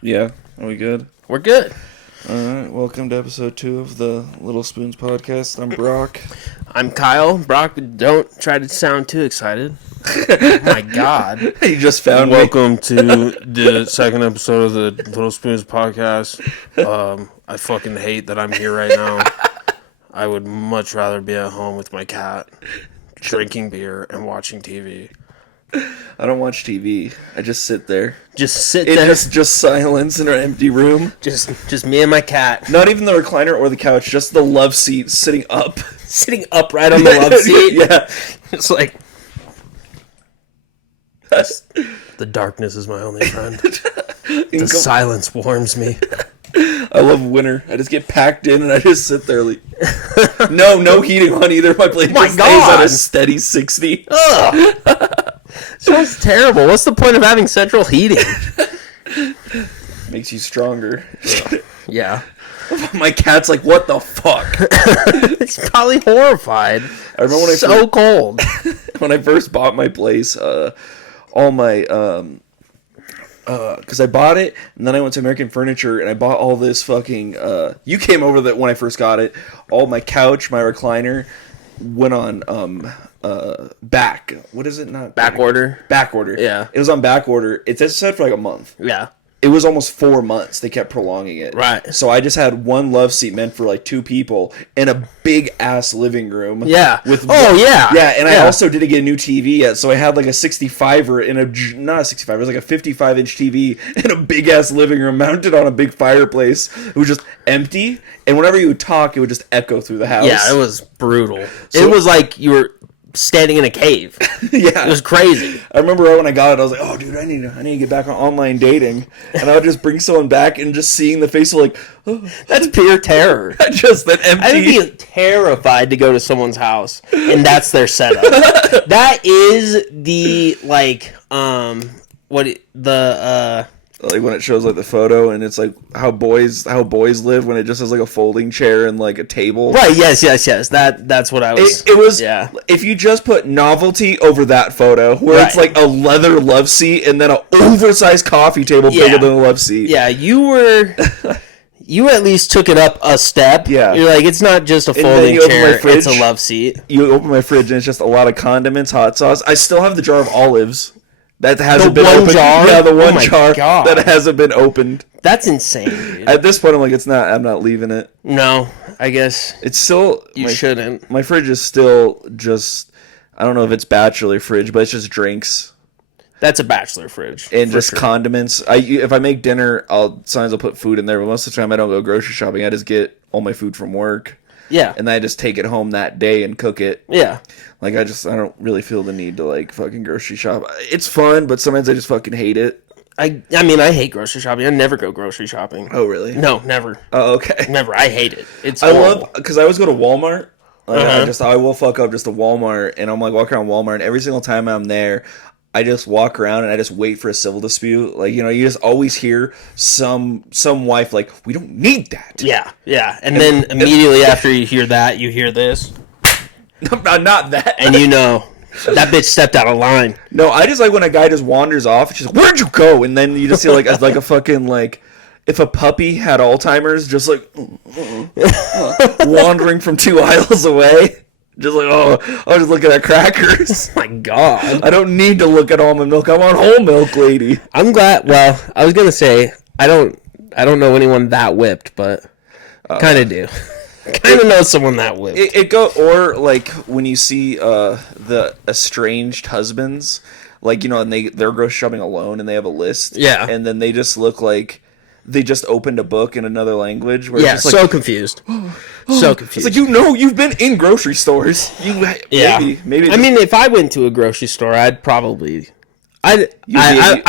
Yeah, are we good? We're good. Alright, welcome to episode 2 of the Little Spoons podcast. I'm Brock. I'm Kyle. Brock, don't try to sound too excited. Oh my God. You just found Welcome to the second episode of the Little Spoons podcast. I fucking hate that I'm here right now. I would much rather be at home with my cat, drinking beer and watching TV. I don't watch TV. I just sit there. Just sit It's there. just silence in an empty room. Just me and my cat. Not even the recliner or the couch, just the love seat sitting up. Sitting upright on the love seat. Yeah. It's like... The darkness is my only friend. The silence warms me. I love winter. I just get packed in and I just sit there. Like, no heating on either. My place just stays at a steady 60. Ugh. Sounds terrible. What's the point of having central heating? Makes you stronger. Yeah. My cat's like, what the fuck? It's probably horrified. I remember when cold. When I first bought my place, all my because I bought it and then I went to American Furniture and I bought all this fucking you came over that when I first got it. All my couch, my recliner went on back. What is it? Not Back order. Back order. Yeah. It was on back order. It said for like a month. Yeah. It was almost 4 months. They kept prolonging it. Right. So I just had one love seat meant for like 2 people in a big ass living room. Yeah. Yeah, and I also didn't get a new TV yet, so I had like a 65er in not a 65, it was like a 55-inch TV in a big ass living room mounted on a big fireplace. It was just empty, and whenever you would talk, it would just echo through the house. Yeah, it was brutal. It was like you were standing in a cave. Yeah. It was crazy. I remember right when I got it, I was like, oh, dude, I need to get back on online dating. And I would just bring someone back and just seeing the face of like, oh. That's pure terror. Just that empty. I would be terrified to go to someone's house and that's their setup. That is the, like, like when it shows like the photo and it's like how boys live when it just has like a folding chair and like a table. Right, yes. That's what I was... It was, yeah. If you just put novelty over that photo, where it's like a leather love seat and then an oversized coffee table bigger than a love seat. Yeah, you at least took it up a step. Yeah. You're like, it's not just a folding chair, it's a love seat. You open my fridge and it's just a lot of condiments, hot sauce. I still have the jar of olives. That hasn't been opened. Yeah, the one jar that hasn't been opened. That's insane, dude. At this point, I'm like, I'm not leaving it. No, I guess it's still. You shouldn't. My fridge is still just. I don't know if it's bachelor fridge, but it's just drinks. That's a bachelor fridge. And just condiments. If I make dinner, sometimes I'll put food in there, but most of the time I don't go grocery shopping. I just get all my food from work. Yeah. And then I just take it home that day and cook it. Yeah. Like, I don't really feel the need to, like, fucking grocery shop. It's fun, but sometimes I just fucking hate it. I mean, I hate grocery shopping. I never go grocery shopping. Oh, really? No, never. Oh, okay. Never. I hate it. I love, because I always go to Walmart. I will fuck up just to Walmart, and I'm, like, walking around Walmart, and every single time I'm there, I just walk around and I just wait for a civil dispute. Like, you know, you just always hear some wife like, we don't need that. Yeah. And then immediately after you hear that, you hear this. Not that. And you know, that bitch stepped out of line. No, I just like when a guy just wanders off. She's like, where'd you go? And then you just see like a fucking like, if a puppy had Alzheimer's, just like wandering from 2 aisles away. Just like, oh, I was just looking at crackers. Oh my God. I don't need to look at almond milk. I want whole milk, lady. I'm glad. Well, I was gonna say I don't know anyone that whipped, but kind of do. Kind of know someone that whipped. Or like when you see the estranged husbands, like, you know, and they're grocery shopping alone and they have a list. Yeah. And then they just look like they just opened a book in another language. Where Yeah, it's just so like, confused. So confused. It's like, you've been in grocery stores. Maybe. I mean, if I went to a grocery store, I'd probably... I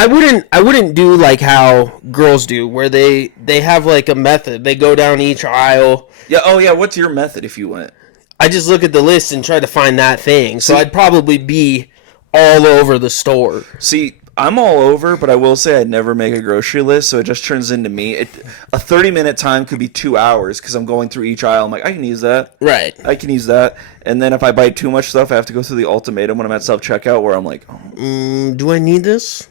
wouldn't do like how girls do, where they have like a method. They go down each aisle. Yeah. Oh yeah. What's your method if you went? I just look at the list and try to find that thing. So I'd probably be all over the store. See, I'm all over, but I will say I never make a grocery list, so it just turns into me. A 30-minute time could be 2 hours because I'm going through each aisle. I'm like, I can use that. Right. I can use that. And then if I buy too much stuff, I have to go through the ultimatum when I'm at self-checkout where I'm like, do I need this?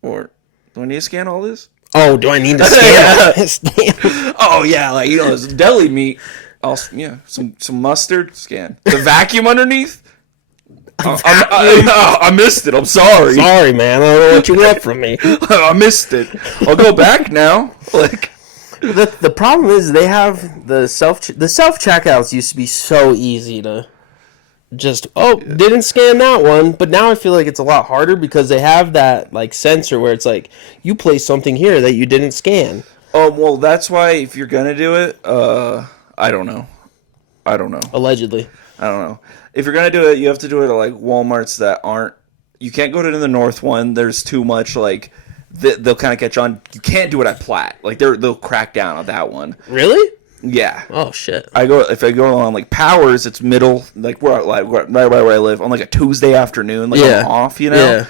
Or do I need to scan all this? Oh, do I need to scan? Oh yeah, like it's deli meat. Some mustard. Scan the vacuum underneath. I missed it. I'm sorry. Sorry, man. I don't know what you want from me. I missed it. I'll go back now. Like the problem is they have the self checkouts used to be so easy to just didn't scan that one, but now I feel like it's a lot harder because they have that like sensor where it's like you place something here that you didn't scan. Oh well, that's why if you're gonna do it, I don't know. Allegedly. I don't know. If you're gonna do it, you have to do it at like Walmarts that aren't. You can't go to the North one. There's too much like they'll kind of catch on. You can't do it at Platt. Like they'll crack down on that one. Really? Yeah. Oh shit. If I go on like Powers, it's middle, like right where I live, on like a Tuesday afternoon, like I'm off, Yeah.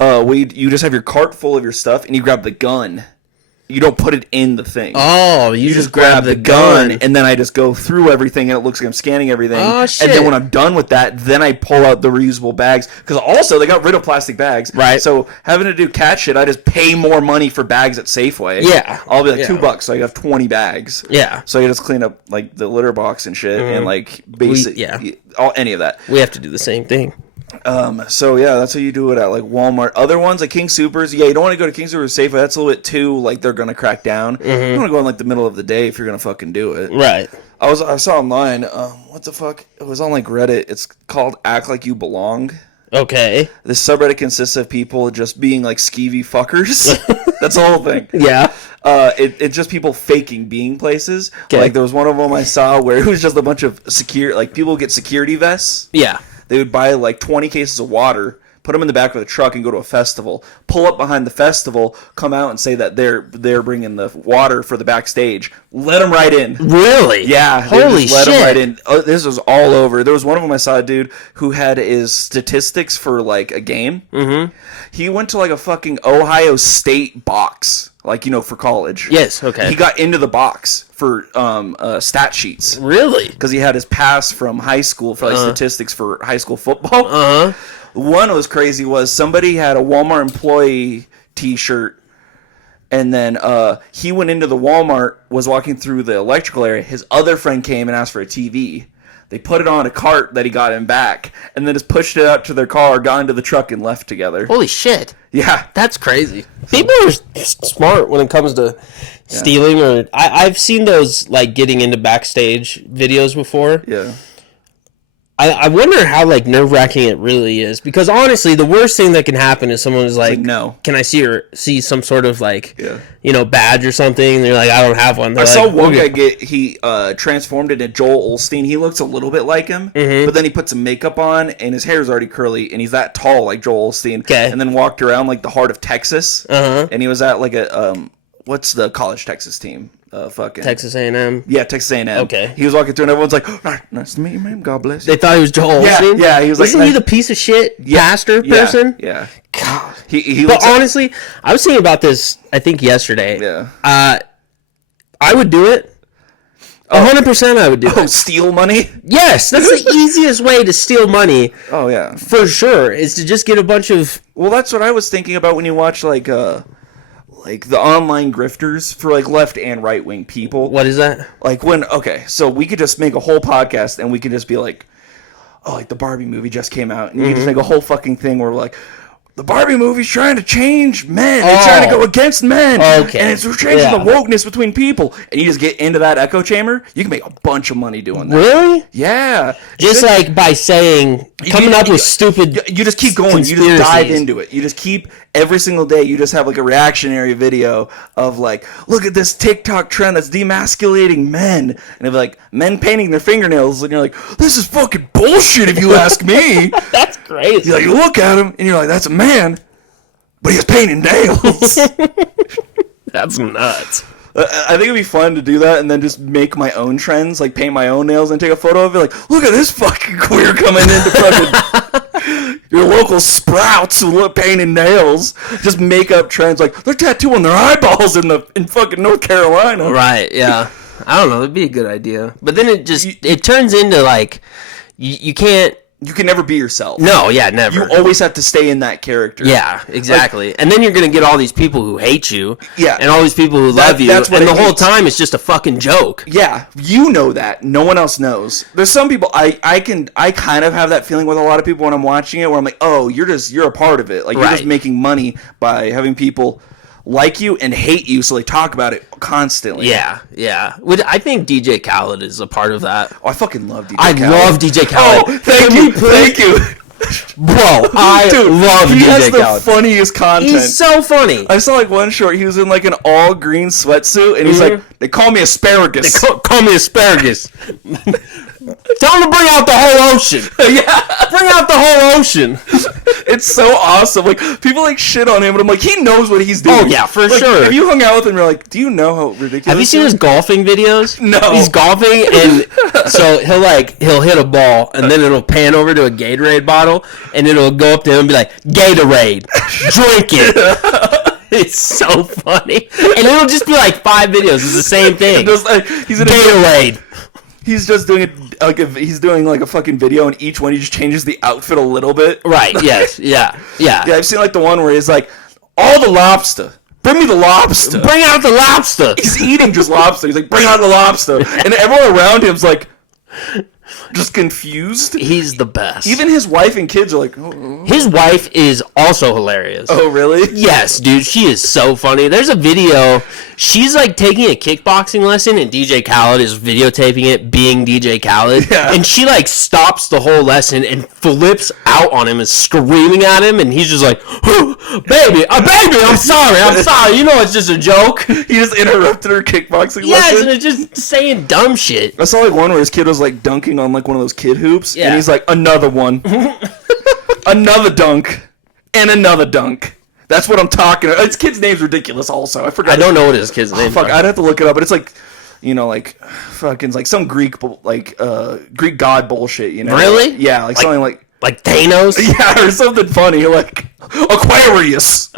You just have your cart full of your stuff, and you grab the gun. You don't put it in the thing. Oh, you just grab the gun. And then I just go through everything, and it looks like I'm scanning everything. Oh, shit. And then when I'm done with that, then I pull out the reusable bags. Because also, they got rid of plastic bags. Right. So, having to do cat shit, I just pay more money for bags at Safeway. Yeah. I'll be like $2, so I have 20 bags. Yeah. So, I just clean up, like, the litter box and shit, and, like, basic... any of that. We have to do the same thing. So yeah, that's how you do it at like Walmart. Other ones like King Supers, you don't want to go to King Supers Safeway. That's a little bit too like they're gonna crack down. You want to go in like the middle of the day if you're gonna fucking do it. Right. I saw online. What the fuck? It was on like Reddit. It's called Act Like You Belong. Okay. This subreddit consists of people just being like skeevy fuckers. That's the whole thing. Yeah. It's just people faking being places. Okay. Like there was one of them I saw where it was just a bunch of people get security vests. Yeah. They would buy like 20 cases of water, put them in the back of the truck, and go to a festival. Pull up behind the festival, come out and say that they're bringing the water for the backstage. Let them right in. Really? Yeah. Holy shit. Let them right in. Oh, this was all over. There was one of them I saw a dude who had his statistics for like a game. Mm-hmm. He went to like a fucking Ohio State box, like for college. Yes. Okay. He got into the box for stat sheets. Really? Because he had his pass from high school for like statistics for high school football. One was crazy was somebody had a Walmart employee t-shirt, and then he went into the Walmart, was walking through the electrical area. His other friend came and asked for a TV. They put it on a cart that he got him back, and then just pushed it out to their car, got into the truck, and left together. Holy shit. Yeah. That's crazy. People are smart when it comes to stealing. Or I've seen those like getting into backstage videos before. Yeah. I wonder how like nerve-wracking it really is, because honestly the worst thing that can happen is someone is like no, can I see some sort of like badge or something, and they're like, I don't have one. They're I saw one guy transformed into Joel Osteen. He looks a little bit like him, but then he put some makeup on and his hair is already curly and he's that tall like Joel Osteen. Okay. And then walked around like the heart of Texas, and he was at like a what's the college Texas team? Texas A&M. Yeah, Texas A&M. Okay. He was walking through and everyone's like, oh, nice to meet you, man. God bless you. They thought he was Joel Osteen? Yeah, he was Wasn't he the piece of shit pastor person? Yeah. God. But honestly, I was thinking about this, I think, yesterday. Yeah. I would do it. 100% I would do it. Steal money? Yes, that's the easiest way to steal money. Oh, yeah. For sure, is to just get a bunch of... Well, that's what I was thinking about when you watch, like the online grifters for like left and right wing people. What is that? Like so we could just make a whole podcast and we could just be like, oh, like the Barbie movie just came out, and you can just make a whole fucking thing where we're like, the Barbie movie's trying to change men. It's trying to go against men. Okay. And it's changing the wokeness between people. And you just get into that echo chamber, you can make a bunch of money doing that. Really? Yeah. Just like by coming up with stupid You just keep going. You just dive into it. You just keep, every single day, you just have like a reactionary video of like, look at this TikTok trend that's demasculating men. And it'll be like, men painting their fingernails. And you're like, this is fucking bullshit if you ask me. That's crazy. You're like, you look at him and you're like, that's a man, but he's painting nails. That's nuts. I think it'd be fun to do that and then just make my own trends, like paint my own nails and take a photo of it. Like, look at this fucking queer coming into fucking your local Sprouts who look painting nails. Just make up trends like they're tattooing their eyeballs in fucking North Carolina. Right? Yeah. I don't know. It'd be a good idea, but then it turns into like you can't you can never be yourself. No, yeah, never. You always have to stay in that character. Yeah, exactly. Like, and then you're going to get all these people who hate you. Yeah. And all these people who love you. And the whole time it's just a fucking joke. Yeah. You know that. No one else knows. There's some people, I kind of have that feeling with a lot of people when I'm watching it, where I'm like, oh, you're a part of it. Like, you're just making money by having people like you and hate you, so they talk about it constantly. Yeah. I think DJ Khaled is a part of that. Oh, I fucking love DJ Khaled. I love DJ Khaled. Oh, thank you. Bro, I love DJ Khaled. He has the funniest content. He's so funny. I saw like one short, he was in like an all green sweatsuit, and he's like, they call me asparagus. They call me asparagus. Tell him to bring out the whole ocean. Yeah. Bring out the whole ocean. It's so awesome. Like, people like shit on him, but I'm like, he knows what he's doing. Oh, yeah, for like, sure. If you hung out with him, you're like, do you know how ridiculous Have you seen his golfing videos? No. He's golfing, and so he'll hit a ball, and then it'll pan over to a Gatorade bottle, and it'll go up to him and be like, Gatorade, drink it. It's so funny. And it'll just be like 5 videos. It's the same thing. He's in Gatorade. He's just doing it like he's doing like a fucking video, and each one he just changes the outfit a little bit. Right. Yes. Yeah. Yeah, I've seen like the one where he's like, all the lobster. Bring me the lobster. Bring out the lobster. He's eating just lobster. He's like, bring out the lobster. And everyone around him's like, just confused. He's the best. Even his wife and kids are like, oh. His wife is also hilarious. Oh, really? Yes, dude. She is so funny. There's a video. She's like taking a kickboxing lesson, and DJ Khaled is videotaping it being DJ Khaled. Yeah. And she like stops the whole lesson and flips out on him and screaming at him, and he's just like, baby, I'm sorry. You know it's just a joke. He just interrupted her kickboxing lesson. Yes, and it's just saying dumb shit. I saw like one where his kid was like dunking on like one of those kid hoops, and he's like, another one. Another dunk. And another dunk. That's what I'm talking about. His kid's name's ridiculous also. I forgot. I don't know what his kid's name is. Fuck, I'd have to look it up, but it's like, you know, like, fucking, like some Greek god bullshit, you know? Really? Yeah, like something like... Like Thanos? Yeah, or something funny, like Aquarius.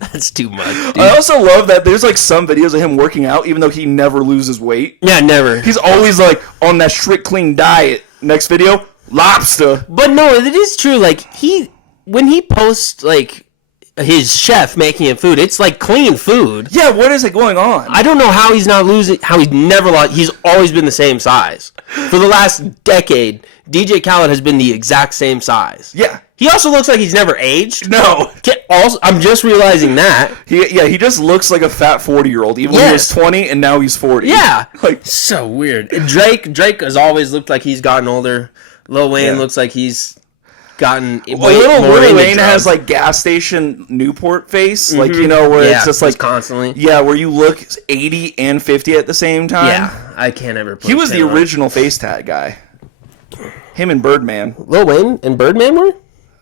That's too much, dude. I also love that there's like some videos of him working out, even though he never loses weight. Yeah, never. He's always like on that strict clean diet. Next video, lobster. But no, it is true. Like when he posts like his chef making him food, it's like clean food. Yeah, what is it going on? I don't know how he's not losing. How he's never lost. He's always been the same size for the last decade. DJ Khaled has been the exact same size. Yeah. He also looks like he's never aged. No. Also, I'm just realizing that. He just looks like a fat 40-year-old, even when he was 20 and now he's 40. Yeah. Like, so weird. Drake has always looked like he's gotten older. Lil Wayne looks like he's gotten way Lil more into Wayne drugs. has like gas station Newport face, like, you know, where it's just like constantly. Yeah, where you look 80 and 50 at the same time. Yeah, I can't ever put He was the on. original face tat guy. Him and Birdman. Lil Wayne and Birdman were?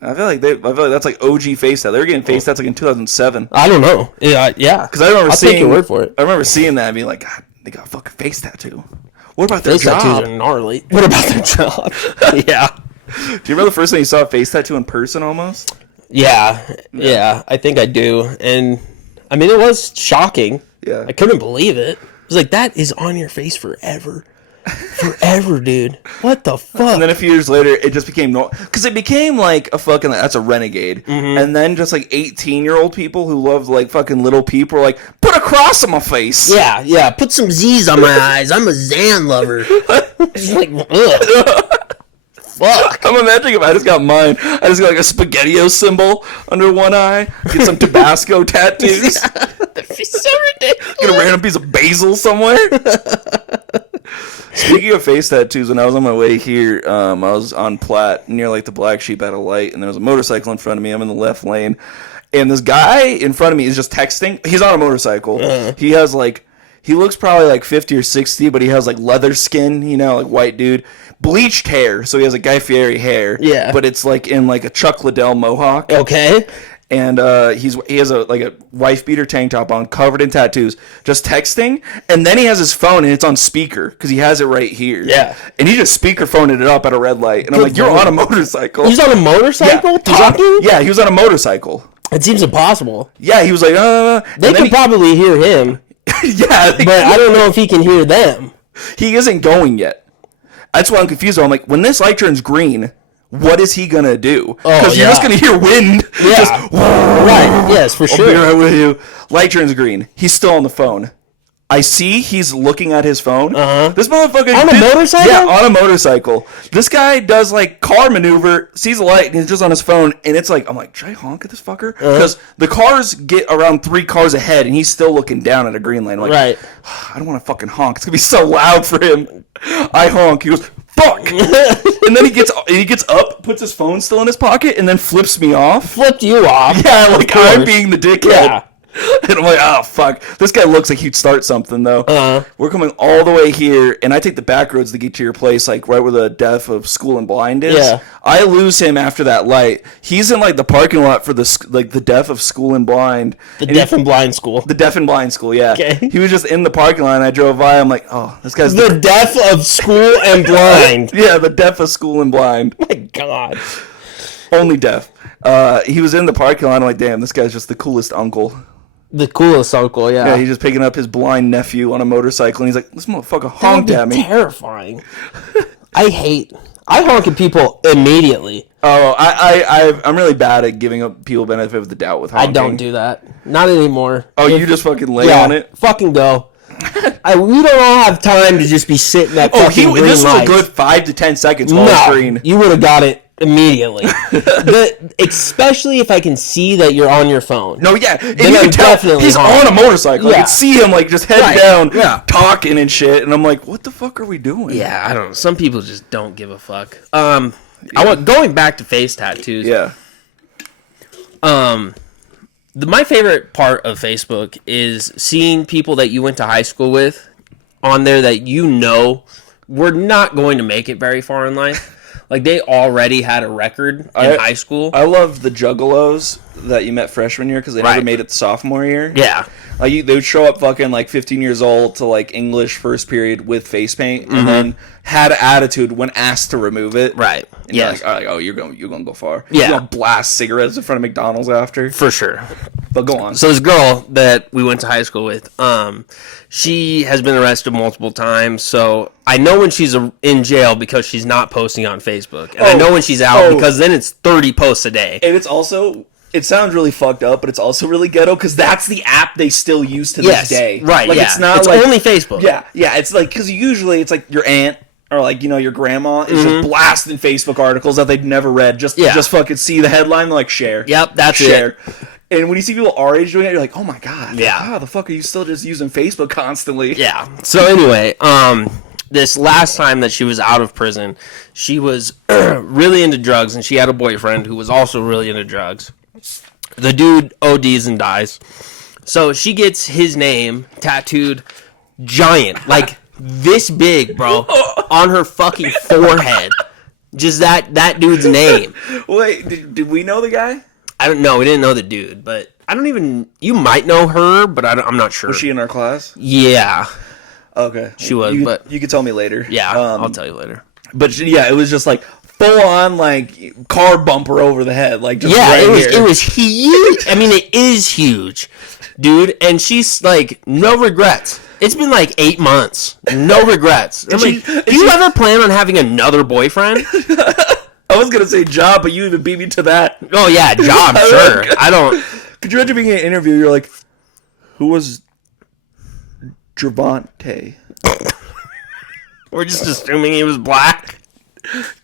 I feel like that's like OG face tat. They were getting face tats like in 2007. I don't know. Yeah. Because I remember take your word for it. I remember seeing that and being like, God, they got a fucking face tattoo. What about their Face job? tattoos are gnarly. What about their job? Yeah. Do you remember the first time you saw a face tattoo in person almost? Yeah, I think I do. And, I mean, it was shocking. Yeah. I couldn't believe it. I was like, that is on your face forever. Forever, dude. What the fuck? And then a few years later, it just became because it became like a fucking that's a renegade. Mm-hmm. And then just like 18-year-old people who love like fucking little people were like, put a cross on my face. Yeah. Put some Z's on my eyes. I'm a Zan lover. It's like, ugh. Fuck. I'm imagining if I just got mine. I just got like a SpaghettiO symbol under one eye. Get some Tabasco tattoos. That'd be so ridiculous. Get a random piece of basil somewhere. Speaking of face tattoos, when I was on my way here, I was on Platte near like the Black Sheep at a light, and there was a motorcycle in front of me. I'm in the left lane, and this guy in front of me is just texting. He's on a motorcycle. He has like, he looks probably like 50 or 60, but he has like leather skin, you know, like white dude. Bleached hair, so he has a Guy Fieri hair. Yeah. But it's like in like a Chuck Liddell mohawk. Okay. And he has a wife beater tank top on, covered in tattoos, just texting. And then he has his phone and it's on speaker because he has it right here. Yeah. And he just speakerphoned it up at a red light. And I'm like, you're on a motorcycle. He's on a motorcycle talking? He was on a motorcycle. It seems impossible. Yeah, he was like, They can probably hear him. Yeah. But I don't know if he can hear them. He isn't going yet. That's why I'm confused. I'm like, when this light turns green, what is he gonna do? Oh, Because you're just gonna hear wind. Yeah. Just, Right. Yes, for I'll sure. be right with you. Light turns green. He's still on the phone. I see he's looking at his phone. This motherfucker On a motorcycle? Yeah, on a motorcycle. This guy does like car maneuver, sees a light, and he's just on his phone. And it's like, I'm like, should I honk at this fucker? Because the cars get around 3 cars ahead, and he's still looking down at a green lane. I'm like, Right. I don't want to fucking honk. It's gonna be so loud for him. I honk. He goes, fuck. And then he gets up, puts his phone still in his pocket, and then flips me off. Flipped you off. Yeah, like I'm being the dickhead. Yeah. And I'm like, oh, fuck. This guy looks like he'd start something, though. We're coming all the way here, and I take the back roads to get to your place, like right where the deaf of School and Blind is. Yeah. I lose him after that light. He's in, like, the parking lot for the deaf of School and Blind. The deaf and blind school. The deaf and blind school, yeah. Okay. He was just in the parking lot, and I drove by. I'm like, oh, this guy's The deaf of School and Blind. yeah, the deaf of School and Blind. My God. Only deaf. He was in the parking lot. I'm like, damn, this guy's just the coolest uncle. The coolest uncle, yeah. Yeah, he's just picking up his blind nephew on a motorcycle, and he's like, this motherfucker honked at me. Terrifying. I honk at people immediately. Oh, I'm really bad at giving up people benefit of the doubt with honking. I don't do that. Not anymore. Oh, you just fucking lay on it? Fucking go. We don't all have time to just be sitting at fucking green this was lights. a good 5 to 10 seconds while it's green. You would have got it immediately. Especially if I can see that you're on your phone. No, yeah. And Then you I can tell definitely he's honk. on a motorcycle. I Yeah. can see him, like, just head Right. down, Yeah. talking and shit. And I'm like, what the fuck are we doing? Yeah, I don't know. Some people just don't give a fuck. Going back to face tattoos. Yeah. My favorite part of Facebook is seeing people that you went to high school with on there that you know were not going to make it very far in life. Like, they already had a record in high school. I love the juggalos that you met freshman year because they never made it sophomore year. Yeah. Like, they would show up fucking, like, 15 years old to, like, English first period with face paint and then had attitude when asked to remove it. Right. And you're like, oh, you're going to go far. Yeah. You're going to blast cigarettes in front of McDonald's after. For sure. But go on. So this girl that we went to high school with, she has been arrested multiple times. So I know when she's in jail because she's not posting on Facebook. And I know when she's out because then it's 30 posts a day. And it's also... It sounds really fucked up, but it's also really ghetto because that's the app they still use to this day. Right, like, yeah. It's not it's like... only Facebook. Yeah, yeah. It's like... Because usually it's like your aunt or like, your grandma is just blasting Facebook articles that they've never read just to just fucking see the headline and like share. Yep, that's share. it. And when you see people our age doing it, you're like, oh my God. Yeah. How the fuck are you still just using Facebook constantly? Yeah. So anyway, this last time that she was out of prison, she was really into drugs, and she had a boyfriend who was also really into drugs. The dude ODs and dies. So she gets his name tattooed giant, like this big, bro, on her fucking forehead. Just that dude's name. Wait, did we know the guy? I don't know. We didn't know the dude, but I don't even... You might know her, but I'm not sure. Was she in our class? Yeah. Okay. She was, but... You can tell me later. Yeah, I'll tell you later. But yeah, it was just like full on like car bumper over the head, like just right it was huge. I mean, it is huge, dude. And she's like, no regrets. It's been like 8 months, no regrets. I'm like, do you ever plan on having another boyfriend? I was gonna say job, but you even beat me to that. Oh yeah, job, sure. I don't. Could you imagine being in an interview? You're like, who was Javante? We're just assuming he was black.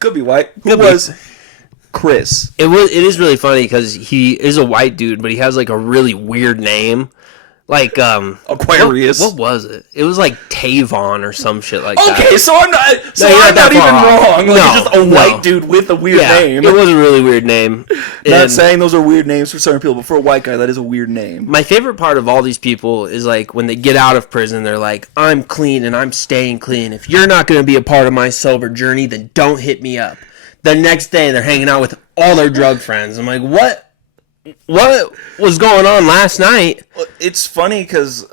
Could be white. Who was Chris? It is really funny because he is a white dude, but he has like a really weird name. Like Aquarius. What was it? It was like Tavon or some shit like that. Okay, so I'm not. So No, I'm not even wrong. Like, No, it's just a white dude with a weird name. It was a really weird name. Not saying those are weird names for certain people, but for a white guy, that is a weird name. My favorite part of all these people is like when they get out of prison, they're like, I'm clean and I'm staying clean. If you're not going to be a part of my sober journey, then don't hit me up. The next day, they're hanging out with all their drug friends. I'm like, what was going on last night? It's funny because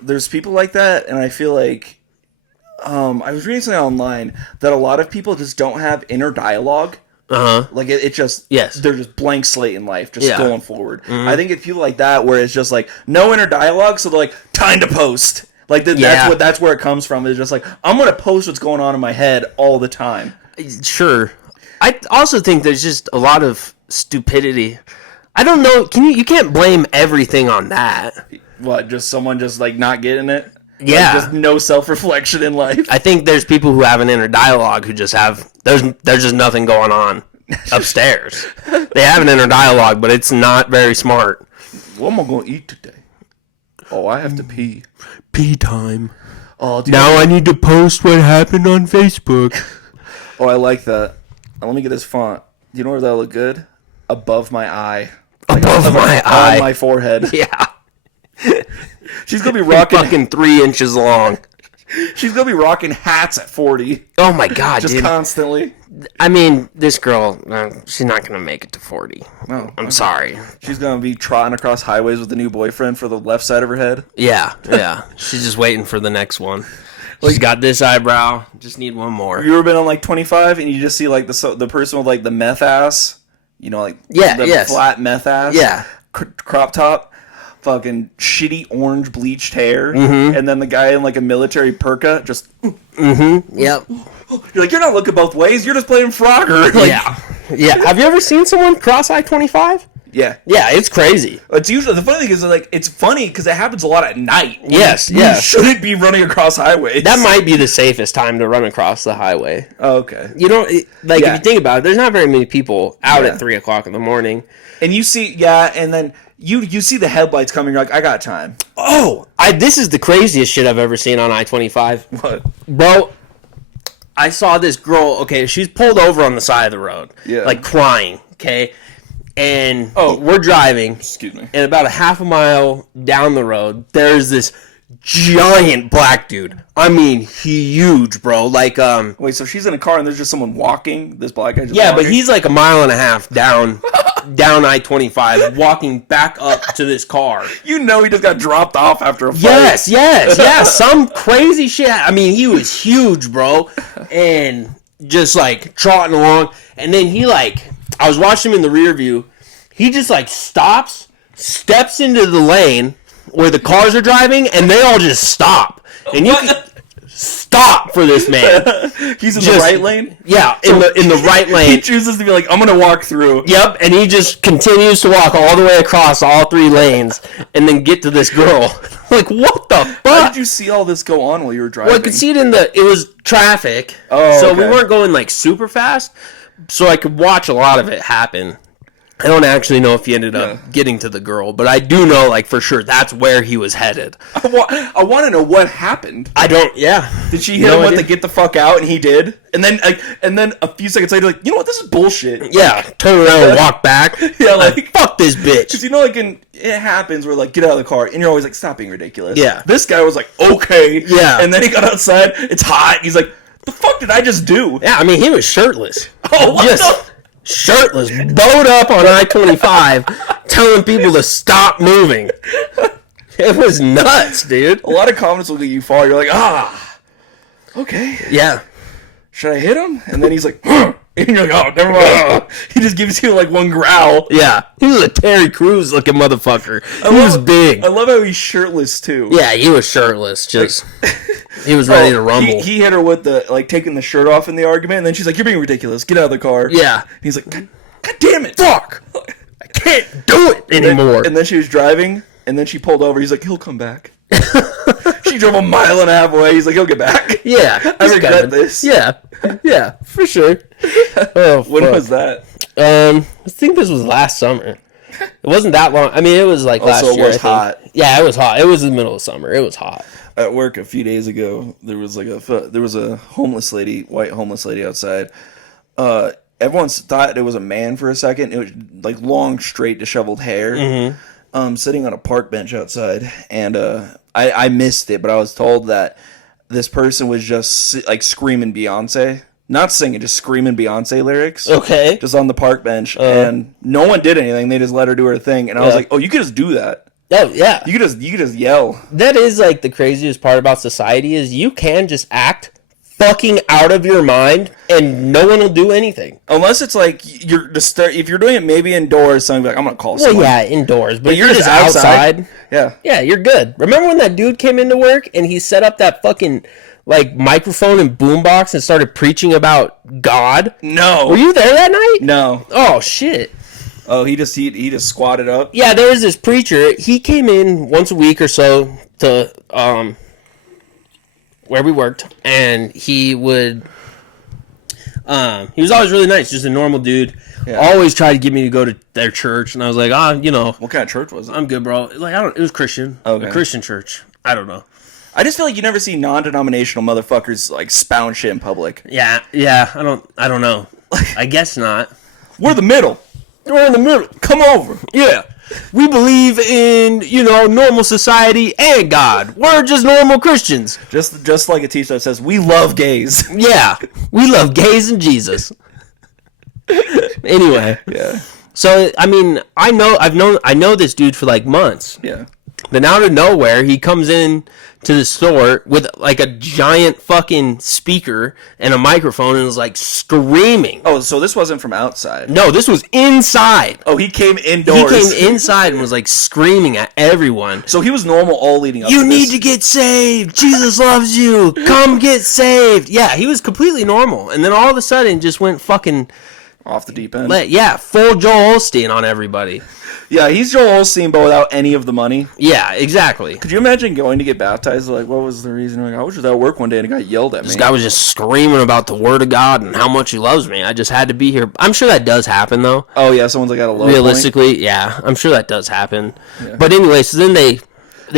there's people like that, and I feel like I was reading something online that a lot of people just don't have inner dialogue. Like it just they're just blank slate in life, just going forward. I think it's people like that where it's just like no inner dialogue, so they're like time to post. Like that's where it comes from. It's just like, I'm gonna post what's going on in my head all the time. Sure. I also think there's just a lot of stupidity. I don't know. You can't blame everything on that. What? Just someone just like not getting it? Yeah. Like, just no self-reflection in life. I think there's people who have an inner dialogue who just have there's just nothing going on upstairs. They have an inner dialogue, but it's not very smart. What am I going to eat today? Oh, I have to pee. Pee time. Oh, dude, now I need to post what happened on Facebook. Oh, I like that. Let me get this font. Do you know where that'll look good? Above my eye. Above my eye. On my forehead. Yeah. She's going to be rocking... fucking 3 inches long. She's going to be rocking hats at 40. Oh my God, just dude. Constantly. I mean, this girl, she's not going to make it to 40. No. I'm sorry. She's going to be trotting across highways with a new boyfriend for the left side of her head. Yeah. She's just waiting for the next one. She's got this eyebrow. Just need one more. Have you ever been on like 25 and you just see like the person with like the meth ass? You know, like the flat meth ass? Yeah. Crop top. Fucking shitty orange bleached hair. Mm-hmm. And then the guy in like a military perka just... Mm-hmm. Yep. You're like, you're not looking both ways. You're just playing Frogger. Like, yeah. Have you ever seen someone cross I-25? Yeah. Yeah, it's crazy. It's usually, the funny thing is, like, it's funny because it happens a lot at night. Yes. You shouldn't be running across highways. That might be the safest time to run across the highway. Oh, okay. You don't, if you think about it, there's not very many people out at 3 o'clock in the morning. And you see, and then you see the headlights coming, you're like, I got time. Oh, this is the craziest shit I've ever seen on I-25. What? Bro, I saw this girl, okay, she's pulled over on the side of the road. Yeah. Like crying, okay? And we're driving. Excuse me. And about a half a mile down the road, there's this giant black dude. I mean, huge, bro. Like, Wait, so she's in a car and there's just someone walking? This black guy just yeah, walking? but he's like a mile and a half down I-25, walking back up to this car. You know he just got dropped off after a fight. Yes, some crazy shit. I mean, he was huge, bro. And just, like, trotting along. And then he, like, I was watching him in the rear view. He just, like, stops, steps into the lane where the cars are driving, and they all just stop. And you can stop for this man. He's in the right lane? Yeah, in the right lane. He chooses to be like, I'm going to walk through. Yep, and he just continues to walk all the way across all 3 lanes and then get to this girl. Like, what the fuck? How did you see all this go on while you were driving? Well, I could see it was traffic. Oh, so okay. we weren't going, like, super fast, so I could watch a lot of it happen. I don't actually know if he ended up getting to the girl, but I do know, like, for sure that's where he was headed. I want to know what happened. Did she hit him with the get the fuck out, and he did? And then a few seconds later, like, you know what, this is bullshit. Yeah, turn around and walk back. Yeah, like, fuck this bitch. Because you know, like, it happens where, like, get out of the car, and you're always like, stop being ridiculous. Yeah. This guy was like, okay. Yeah. And then he got outside, it's hot, he's like, the fuck did I just do? Yeah, I mean, he was shirtless. Oh, what the... Shirtless, bowed up on I-25, telling people to stop moving. It was nuts, dude. A lot of comments will get you far. You're like, okay. Yeah. Should I hit him? And then he's like, and you're like, oh, never mind. He just gives you like one growl. Yeah. He was a Terry Crews looking motherfucker. He was big. I love how he's shirtless too. Yeah, he was shirtless. Just, he was ready to rumble. He hit her with the, like, taking the shirt off in the argument, and then she's like, you're being ridiculous. Get out of the car. Yeah. And he's like, God damn it. Fuck. I can't do it anymore. And then she was driving, and then she pulled over. He's like, he'll come back. She drove a mile and a half away. He's like, he'll get back. Yeah. I regret this. Yeah, for sure. Oh, when was that? I think this was last summer. It wasn't that long. I mean, it was like last year. So it was hot. Yeah, it was hot. It was the middle of summer. It was hot. At work a few days ago, there was a homeless lady, white homeless lady outside. Everyone thought it was a man for a second. It was like long, straight, disheveled hair. Mm-hmm. Sitting on a park bench outside, and I missed it, but I was told that this person was just like screaming Beyonce. Not singing, just screaming Beyonce lyrics. Okay. Just on the park bench. And no one did anything. They just let her do her thing. And I was like, oh, you could just do that. Oh, yeah. You could just yell. That is, like, the craziest part about society is you can just act fucking out of your mind, and no one will do anything. Unless it's like you're just if you're doing it maybe indoors, something like I'm gonna call someone. Well, yeah, indoors, but you're you're just outside. Yeah, you're good. Remember when that dude came into work and he set up that fucking like microphone and boombox and started preaching about God? No. Were you there that night? No. Oh shit. Oh, he just squatted up. Yeah, there was this preacher. He came in once a week or so to where we worked, and he would. He was always really nice, just a normal dude. Yeah. Always tried to get me to go to their church, and I was like, what kind of church was it? I'm good, bro. Like, it was Christian. Okay. A Christian church. I don't know. I just feel like you never see non-denominational motherfuckers like spound shit in public. Yeah. I don't know. I guess not. We're the middle. We're in the middle. Come over. Yeah. We believe in, normal society and God. We're just normal Christians. Just like a t-shirt that says, we love gays. Yeah. We love gays and Jesus. Anyway. Yeah. So, I mean, I know this dude for like months. Yeah. Then out of nowhere, he comes in to the store with like a giant fucking speaker and a microphone and was like screaming. Oh, so this wasn't from outside? No, this was inside. Oh, he came indoors. He came inside and was like screaming at everyone. So he was normal all leading up You to need this. to get saved. Jesus loves you. Come get saved. Yeah, he was completely normal. And then all of a sudden just went fucking off the deep end. Full Joel Osteen on everybody. Yeah, he's Joel Osteen, but without any of the money. Yeah, exactly. Could you imagine going to get baptized? Like, what was the reason? Like, I was just at work one day and a guy yelled at me. This guy was just screaming about the word of God and how much he loves me. I just had to be here. I'm sure that does happen, though. Oh, yeah, someone's like at a low Realistically, point. Yeah, I'm sure that does happen. Yeah. But anyway, so then they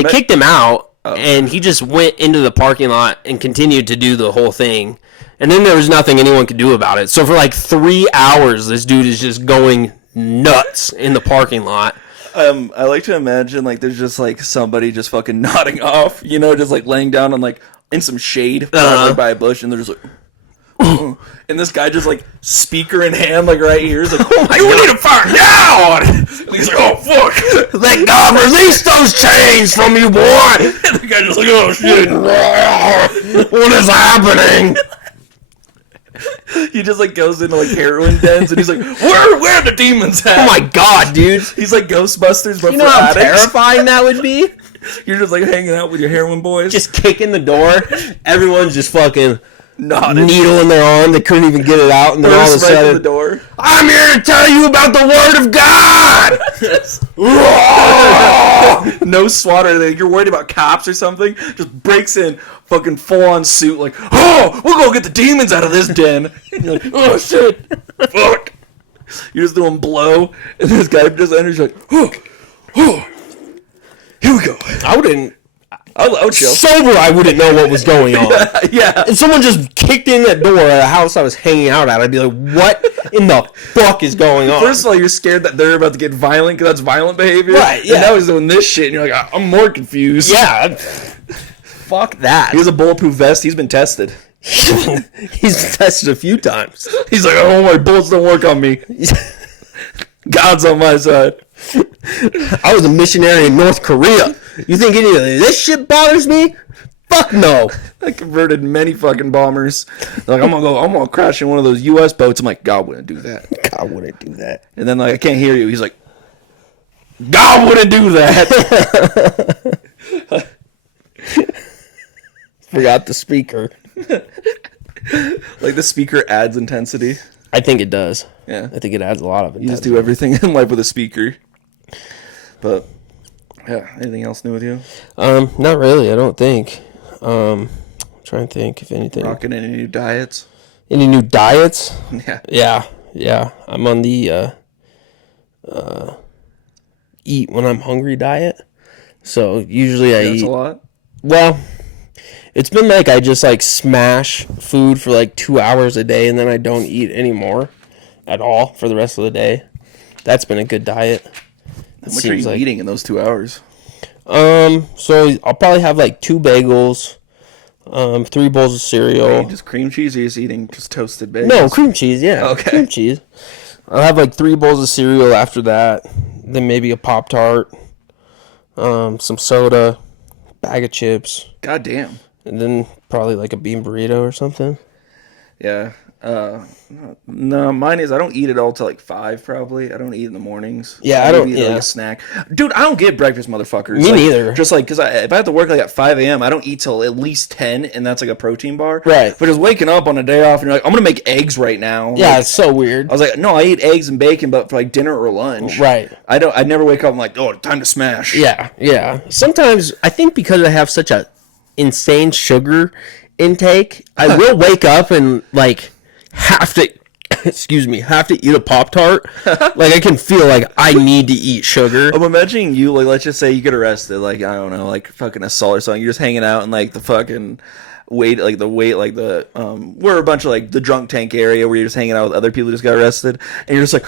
kicked him out, and he just went into the parking lot and continued to do the whole thing. And then there was nothing anyone could do about it. So for like 3 hours, this dude is just going nuts in the parking lot. I like to imagine like there's just like somebody just fucking nodding off, just like laying down on like in some shade like, by a bush, and they're just like, and this guy just like speaker in hand like right here is like, oh my God, we need to find out. And he's like, oh fuck, let God release those chains from you, boy. And the guy just like, oh shit, what is happening? He just like goes into like heroin dens and he's like, where are the demons at? Oh my God, dude. He's like Ghostbusters, but you know for how addicts. Terrifying that would be? You're just like hanging out with your heroin boys. Just kicking the door. Everyone's just fucking nodding. Needle in their arm. They couldn't even get it out. And then all of a sudden, the door. I'm here to tell you about the Word of God! No SWAT or anything. You're worried about cops or something. Just breaks in, fucking full-on suit, like, oh, we'll go get the demons out of this den. And you're like, oh, shit. Fuck. You're just doing blow, and this guy just enters, like, oh, here we go. I would chill. Sober, I wouldn't know what was going on. Yeah. If someone just kicked in that door at a house I was hanging out at, I'd be like, what in the fuck is going on? First of all, you're scared that they're about to get violent because that's violent behavior. Right, yeah. And now he's doing this shit, and you're like, I'm more confused. Yeah. Fuck that. He has a bulletproof vest. He's been tested. He's tested a few times. He's like, oh, my bullets don't work on me. God's on my side. I was a missionary in North Korea. You think any of this shit bothers me? Fuck no. I converted many fucking bombers. They're like, I'm gonna crash in one of those U.S. boats. I'm like, God wouldn't do that. God wouldn't do that. And then like, I can't hear you. He's like, God wouldn't do that. Forgot the speaker. Like the speaker adds intensity. I think it does. Yeah. I think it adds a lot of intensity. You just do everything in life with a speaker. But yeah, anything else new with you? Not really, I don't think. I'm trying to think if anything. Rocking any new diets? Any new diets? Yeah. Yeah. I'm on the eat when I'm hungry diet. So usually I eat. That's a lot. Well, it's been like I just like smash food for like 2 hours a day and then I don't eat anymore at all for the rest of the day. That's been a good diet. How much are you eating in those 2 hours? So I'll probably have like 2 bagels, 3 bowls of cereal. Just cream cheese, or are you just eating just toasted bagels? No, cream cheese, yeah. Okay. Cream cheese. I'll have like 3 bowls of cereal after that, then maybe a Pop-Tart, some soda, bag of chips. God damn. And then probably like a bean burrito or something. Yeah. No, mine is I don't eat it all till like 5 probably. I don't eat in the mornings. Yeah, I don't eat like a snack. Dude, I don't get breakfast, motherfuckers. Me neither. Just like, because if I have to work like at 5 a.m., I don't eat till at least 10, and that's like a protein bar. Right. But just waking up on a day off and you're like, I'm going to make eggs right now. Yeah, Like, it's so weird. I was like, no, I eat eggs and bacon, but for like dinner or lunch. Right. I never wake up and like, oh, time to smash. Yeah. Sometimes I think because I have such a insane sugar intake, I will wake up and like have to eat a Pop-Tart. Like I can feel like I need to eat sugar. I'm imagining you, like, let's just say you get arrested, like, I don't know, like fucking assault or something. You're just hanging out in like the fucking wait, like the we're a bunch of like the drunk tank area where you're just hanging out with other people who just got arrested, and you're just like,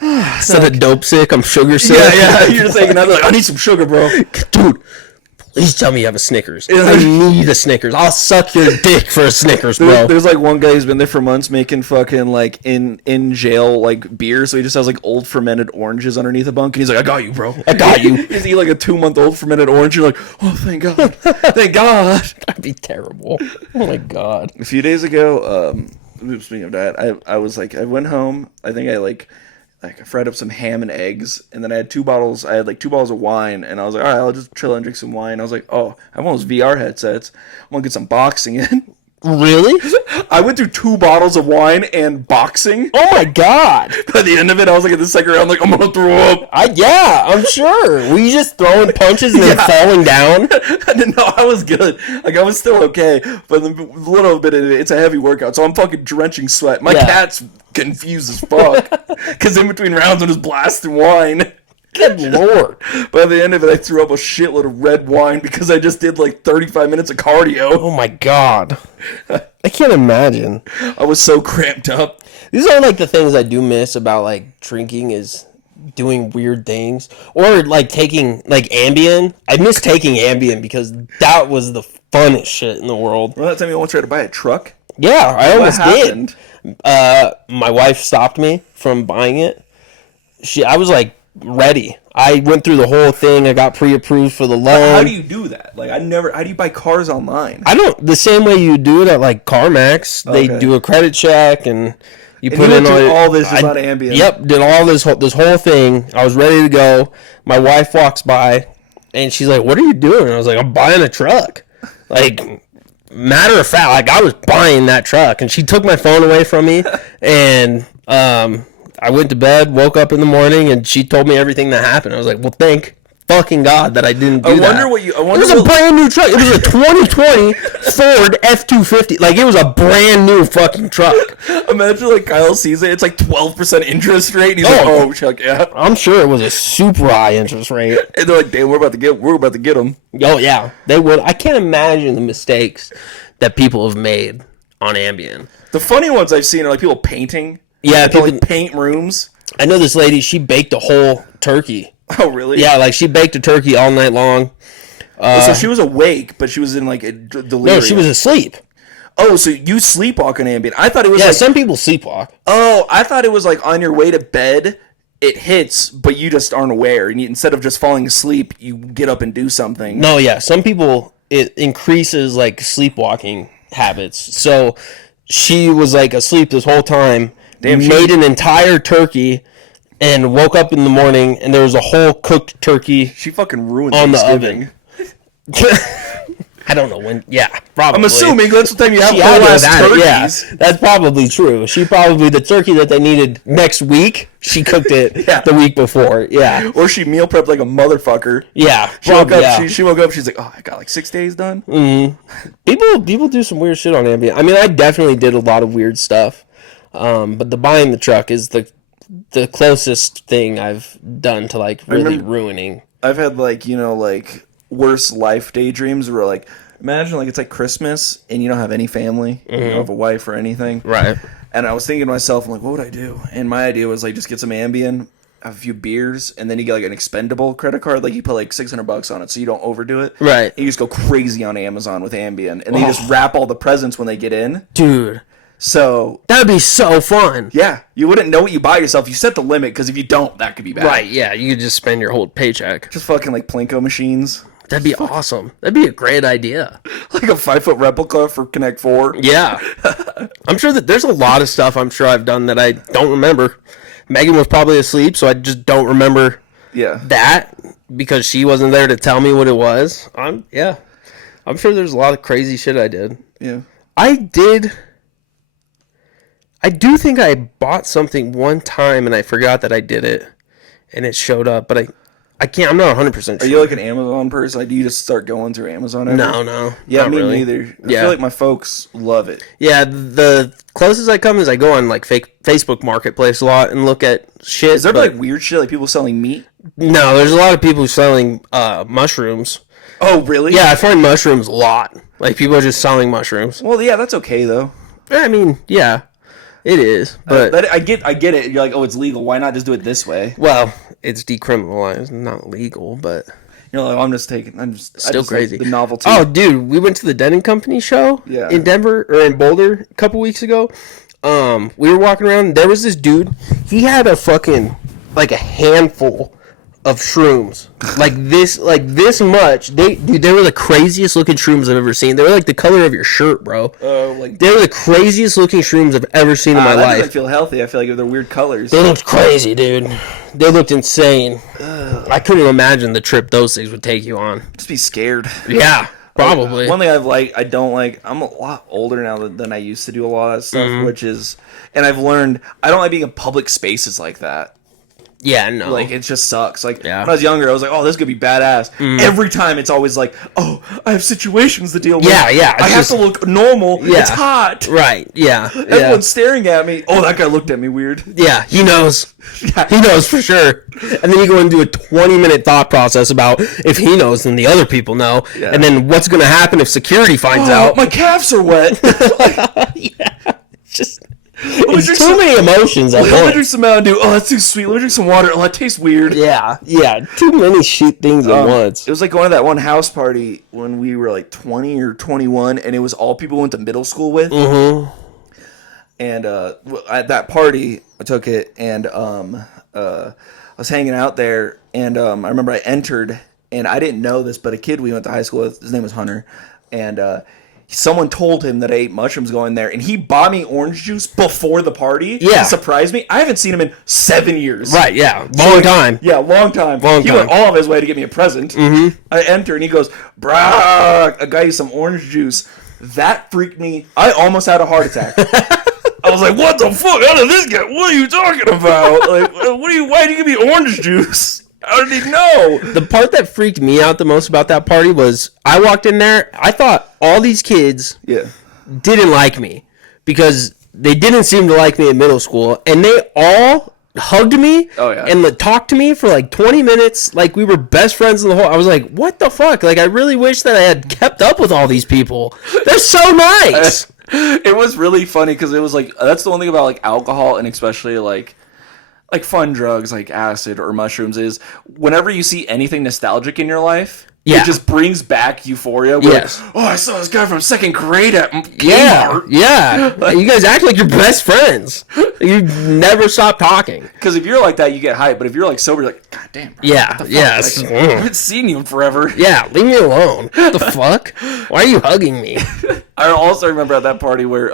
Instead of dope sick, I'm sugar sick. yeah. You're just hanging out like, I need some sugar, bro. Dude, please tell me you have a Snickers. I need a Snickers. I'll suck your dick for a Snickers, bro. There's like one guy who's been there for months making fucking like in jail like beer, so he just has like old fermented oranges underneath a bunk, and he's like, I got you, bro. I got you. He's eating like a 2-month-old fermented orange. You're like, oh, thank God, thank God. That'd be terrible. Oh my God. A few days ago, speaking of that, I was like, I went home. I think I fried up some ham and eggs, and then I had 2 bottles of wine, and I was like, all right, I'll just chill and drink some wine. I was like, oh, I have one of those VR headsets. I'm gonna get some boxing in. Really? I went through 2 bottles of wine and boxing. Oh my God. By the end of it, I was like, at the second round, like, I'm gonna throw up. Yeah, I'm sure. Were you just throwing punches and then falling down? I didn't know. I was good. Like, I was still okay, but a little bit of it, it's a heavy workout, so I'm fucking drenching sweat. My cat's confused as fuck, because in between rounds, I'm just blasting wine. Good Lord. By the end of it, I threw up a shitload of red wine because I just did like 35 minutes of cardio. Oh my God. I can't imagine. I was so cramped up. These are like the things I do miss about like drinking is doing weird things, or like taking like Ambien. I miss taking Ambien because that was the funnest shit in the world. Well, that time you almost tried to buy a truck? Yeah, I almost happened? did. My wife stopped me from buying it. I was like ready. I went through the whole thing. I got pre-approved for the loan. How do you do that? Like, how do you buy cars online? I don't. The same way you do it at like CarMax. They do a credit check and you put in all this is on Ambien. Yep, did all this whole thing. I was ready to go. My wife walks by and she's like, "What are you doing?" And I was like, "I'm buying a truck." Like, matter of fact, like I was buying that truck, and she took my phone away from me, and I went to bed, woke up in the morning, and she told me everything that happened. I was like, well, thank fucking God that I didn't do that. It was a brand new truck. It was a 2020 Ford F-250. Like, it was a brand new fucking truck. Imagine, like, Kyle sees it. It's like 12% interest rate. And he's like, oh, Chuck, yeah. I'm sure it was a super high interest rate. And they're like, damn, we're about to get them. Oh, yeah. They would. I can't imagine the mistakes that people have made on Ambien. The funny ones I've seen are, like, people painting. Yeah, people like paint rooms. I know this lady, she baked a whole turkey. Oh, really? Yeah, like she baked a turkey all night long. So she was awake, but she was in like a delirium. No, she was asleep. Oh, so you sleepwalk on Ambien. I thought it was some people sleepwalk. Oh, I thought it was like on your way to bed, it hits, but you just aren't aware. And instead of just falling asleep, you get up and do something. No, yeah. Some people, it increases like sleepwalking habits. So she was like asleep this whole time. Damn, made an entire turkey and woke up in the morning and there was a whole cooked turkey. She fucking ruined on the oven. I don't know when. Yeah, probably. I'm assuming that's the time you have whole ass turkeys. Yeah, that's probably true. She probably, the turkey that they needed next week, she cooked it the week before. Yeah. Or she meal prepped like a motherfucker. Yeah. She woke up. She woke up. She's like, oh, I got like 6 days done. Mm-hmm. People do some weird shit on Ambien. I mean, I definitely did a lot of weird stuff. But the buying the truck is the closest thing I've done to like really ruining. I've had like, like worse life daydreams where like, imagine like it's like Christmas and you don't have any family, you don't have a wife or anything. Right. And I was thinking to myself, I'm like, what would I do? And my idea was like, just get some Ambien, have a few beers, and then you get like an expendable credit card. Like you put like $600 on it so you don't overdo it. Right. And you just go crazy on Amazon with Ambien. And then you just wrap all the presents when they get in. Dude. So that would be so fun. Yeah, you wouldn't know what you buy yourself. You set the limit because if you don't, that could be bad. Right? Yeah, you could just spend your whole paycheck. Just fucking like Plinko machines. That'd be awesome. That'd be a great idea. Like a 5-foot replica for Connect 4. Yeah. I'm sure that there's a lot of stuff I'm sure I've done that I don't remember. Megan was probably asleep, so I just don't remember that because she wasn't there to tell me what it was. I'm sure there's a lot of crazy shit I did. Yeah. I do think I bought something one time and I forgot that I did it and it showed up, but I can't. I'm not 100% sure. Are you like an Amazon person? Like, do you just start going through Amazon? No. Yeah, me really. neither. I feel like my folks love it. Yeah, the closest I come is I go on like fake Facebook Marketplace a lot and look at shit. Is there like weird shit, like people selling meat? No, there's a lot of people selling mushrooms. Oh, really? Yeah, I find mushrooms a lot. Like people are just selling mushrooms. Well, yeah, that's okay though. I mean, yeah, it is. But I get it. You're like, oh, it's legal. Why not just do it this way? Well, it's decriminalized, not legal, but you're like, I'm just still crazy. Like the novelty. Oh, dude, we went to the Denon Company show in Denver or in Boulder a couple weeks ago. We were walking around. There was this dude. He had a fucking like a handful of shrooms, like this much. They were the craziest looking shrooms I've ever seen. They were like the color of your shirt, bro. They were the craziest looking shrooms I've ever seen in my life. I feel healthy. I feel like they're weird colors. They looked crazy, dude. They looked insane. I couldn't imagine the trip those things would take you on. Just be scared. Yeah, probably. One thing I don't like. I'm a lot older now than I used to do a lot of stuff, which is, and I've learned I don't like being in public spaces like that. Yeah, no. Like, it just sucks. Like, when I was younger, I was like, oh, this could be badass. Every time, it's always like, oh, I have situations to deal with. Yeah. I have to look normal. Yeah. It's hot. Right, yeah. Everyone's staring at me. Oh, that guy looked at me weird. Yeah, he knows. He knows for sure. And then you go and do a 20-minute thought process about if he knows, then the other people know. Yeah. And then what's going to happen if security finds out. My calves are wet. Yeah. Just... It's too many emotions at once. Let me drink some Mountain Dew. Oh, that's too sweet. Let me drink some water. Oh, that tastes weird. Yeah. Too many shit things at once. It was like going to that one house party when we were like 20 or 21, and it was all people went to middle school with. Mm-hmm. And at that party, I took it, and I was hanging out there, and I remember I entered, and I didn't know this, but a kid we went to high school with, his name was Hunter, and someone told him that I ate mushrooms going there, and he bought me orange juice before the party. Yeah. To surprise me. I haven't seen him in 7 years. Right, yeah. Long time. Yeah, long time. He went all of his way to get me a present. Mm-hmm. I enter, and he goes, brah, I got you some orange juice. That freaked me. I almost had a heart attack. I was like, what the fuck? How did this get? What are you talking about? Like, why did you give me orange juice? How did he know? The part that freaked me out the most about that party was I walked in there. I thought all these kids didn't like me because they didn't seem to like me in middle school. And they all hugged me and talked to me for like 20 minutes. Like we were best friends in the whole. I was like, what the fuck? Like I really wish that I had kept up with all these people. They're so nice. It was really funny because it was like, that's the one thing about like alcohol and especially like fun drugs like acid or mushrooms is whenever you see anything nostalgic in your life, it just brings back euphoria. Yes. Like, oh, I saw this guy from second grade at Kmart. Yeah. You guys act like you're best friends. You never stop talking. Because if you're like that, you get hyped. But if you're like sober, you're like, God damn. Bro, yeah. Yes. Like, I haven't seen you in forever. Yeah. Leave me alone. What the fuck? Why are you hugging me? I also remember at that party where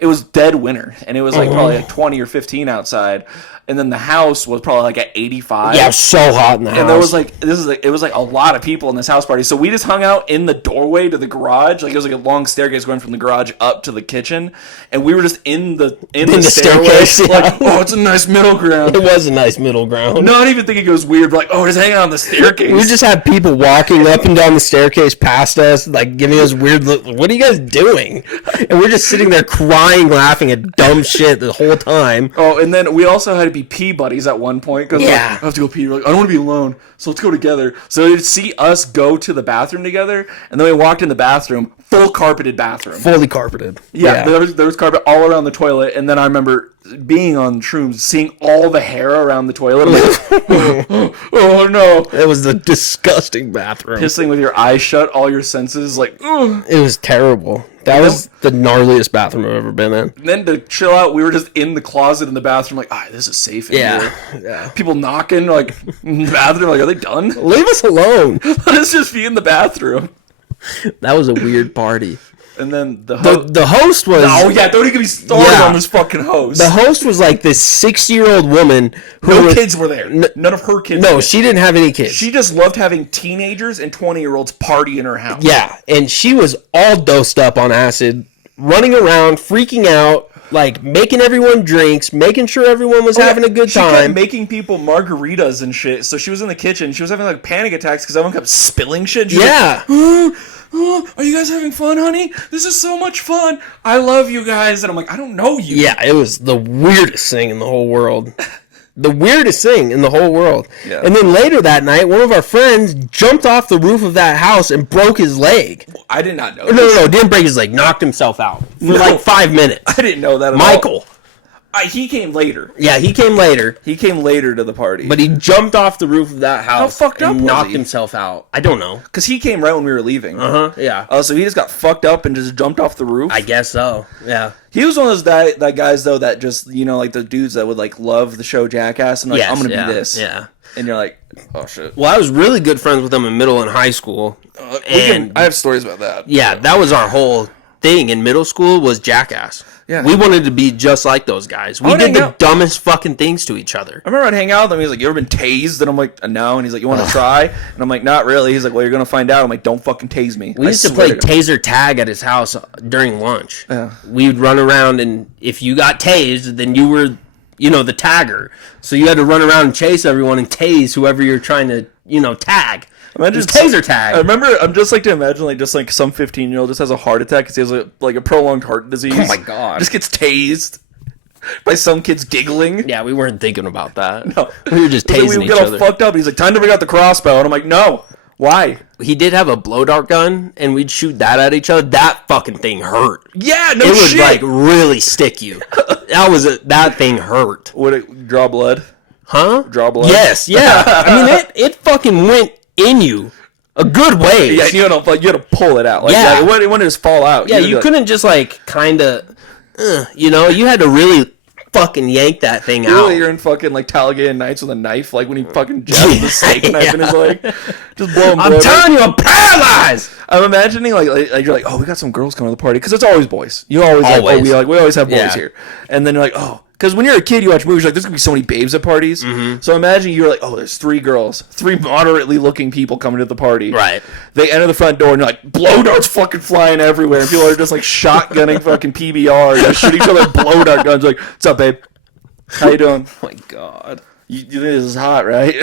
it was dead winter and it was like probably like 20 or 15 outside. And then the house was probably like at 85. Yeah, it was so hot in the house. And there was like it was like a lot of people in this house party. So we just hung out in the doorway to the garage. Like it was like a long staircase going from the garage up to the kitchen, and we were just in the staircase. Like, oh, it's a nice middle ground. It was a nice middle ground. Not even thinking it was weird. But like, oh, we're just hanging out on the staircase. We just had people walking up and down the staircase past us, like giving us weird look. What are you guys doing? And we're just sitting there crying, laughing at dumb shit the whole time. Oh, and then we also had to be pee buddies at one point because like, I have to go pee. We're like, I don't want to be alone, so let's go together. So they'd see us go to the bathroom together, and then we walked in the bathroom, full carpeted bathroom, fully carpeted. Yeah. There was carpet all around the toilet, and then I remember being on shrooms, seeing all the hair around the toilet. I'm like, oh no. It was the disgusting bathroom. Pissing with your eyes shut, all your senses, like, ugh. It was terrible. That was the gnarliest bathroom I've ever been in. And then to chill out, we were just in the closet in the bathroom, like, this is safe in here. Yeah. People knocking, like, in the bathroom, like, are they done? Leave us alone. Let us just be in the bathroom. That was a weird party. And then the host was... Oh, yeah, don't even get me started on this fucking host. The host was like this 60-year-old woman who... No kids were there. None of her kids No, she didn't have any kids. She just loved having teenagers and 20-year-olds party in her house. Yeah, and she was all dosed up on acid, running around, freaking out, like making everyone drinks, making sure everyone was having a good time. She kept making people margaritas and shit. So she was in the kitchen. She was having like panic attacks because everyone kept spilling shit. She was like, are you guys having fun, honey? This is so much fun. I love you guys. And I'm like, I don't know you. Yeah, it was the weirdest thing in the whole world. The weirdest thing in the whole world. Yeah. And then later that night, one of our friends jumped off the roof of that house and broke his leg. I did not know No, didn't break his leg. Knocked himself out for like 5 minutes. I didn't know that at all. Michael. He came later. Yeah, he came later. He came later to the party. But he jumped off the roof of that house. How fucked up and was knocked he? himself out. I don't know. Because he came right when we were leaving. Yeah. So he just got fucked up and just jumped off the roof? I guess so. Yeah. He was one of those that guys, though, that just, like the dudes that would, like, love the show Jackass and, like, I'm going to be this. Yeah. And you're like, oh, shit. Well, I was really good friends with them in middle and high school. I have stories about that. Yeah, that was our whole thing in middle school was Jackass. Yeah. We wanted to be just like those guys. We did the dumbest fucking things to each other. I remember I'd hang out with him. He was like, you ever been tased? And I'm like, no. And he's like, you want to try? And I'm like, not really. He's like, well, you're going to find out. I'm like, don't fucking tase me. We used to play taser tag at his house during lunch. Yeah. We would run around, and if you got tased, then you were, the tagger. So you had to run around and chase everyone and tase whoever you're trying to, tag. Imagine taser tag. I remember, I'm just like to imagine like just like some 15-year-old just has a heart attack because he has like a prolonged heart disease. Oh my god! Just gets tased by some kids giggling. Yeah, we weren't thinking about that. No, we were just tasing each other. We got all fucked up. He's like, time to bring out the crossbow, and I'm like, no. Why? He did have a blow dart gun, and we'd shoot that at each other. That fucking thing hurt. Yeah, no shit. It would like really stick you. That thing hurt. Would it draw blood? Huh? Draw blood? Yes, yeah. I mean, it fucking went in you a good way. Yeah, you had to pull it out. Like, yeah, it wouldn't just fall out. Yeah, you couldn't just like kind of, you had to really fucking yank that thing out. You're in fucking like Talladega Nights with a knife, like when he fucking jabs the steak knife in his leg. Just blow him. I'm telling you, I'm paralyzed. I'm imagining like you're like, oh, we got some girls coming to the party because it's always boys. You always. Like, we always have boys here, and then you're like, oh. Because when you're a kid, you watch movies, you're like, there's going to be so many babes at parties. Mm-hmm. So imagine you're like, oh, there's 3 girls, 3 moderately looking people coming to the party. Right. They enter the front door, and you're like, blow darts fucking flying everywhere. And people are just like shotgunning fucking PBR, just shooting each other with blow dart guns. Like, what's up, babe? How you doing? Oh, my God. You think this is hot, right?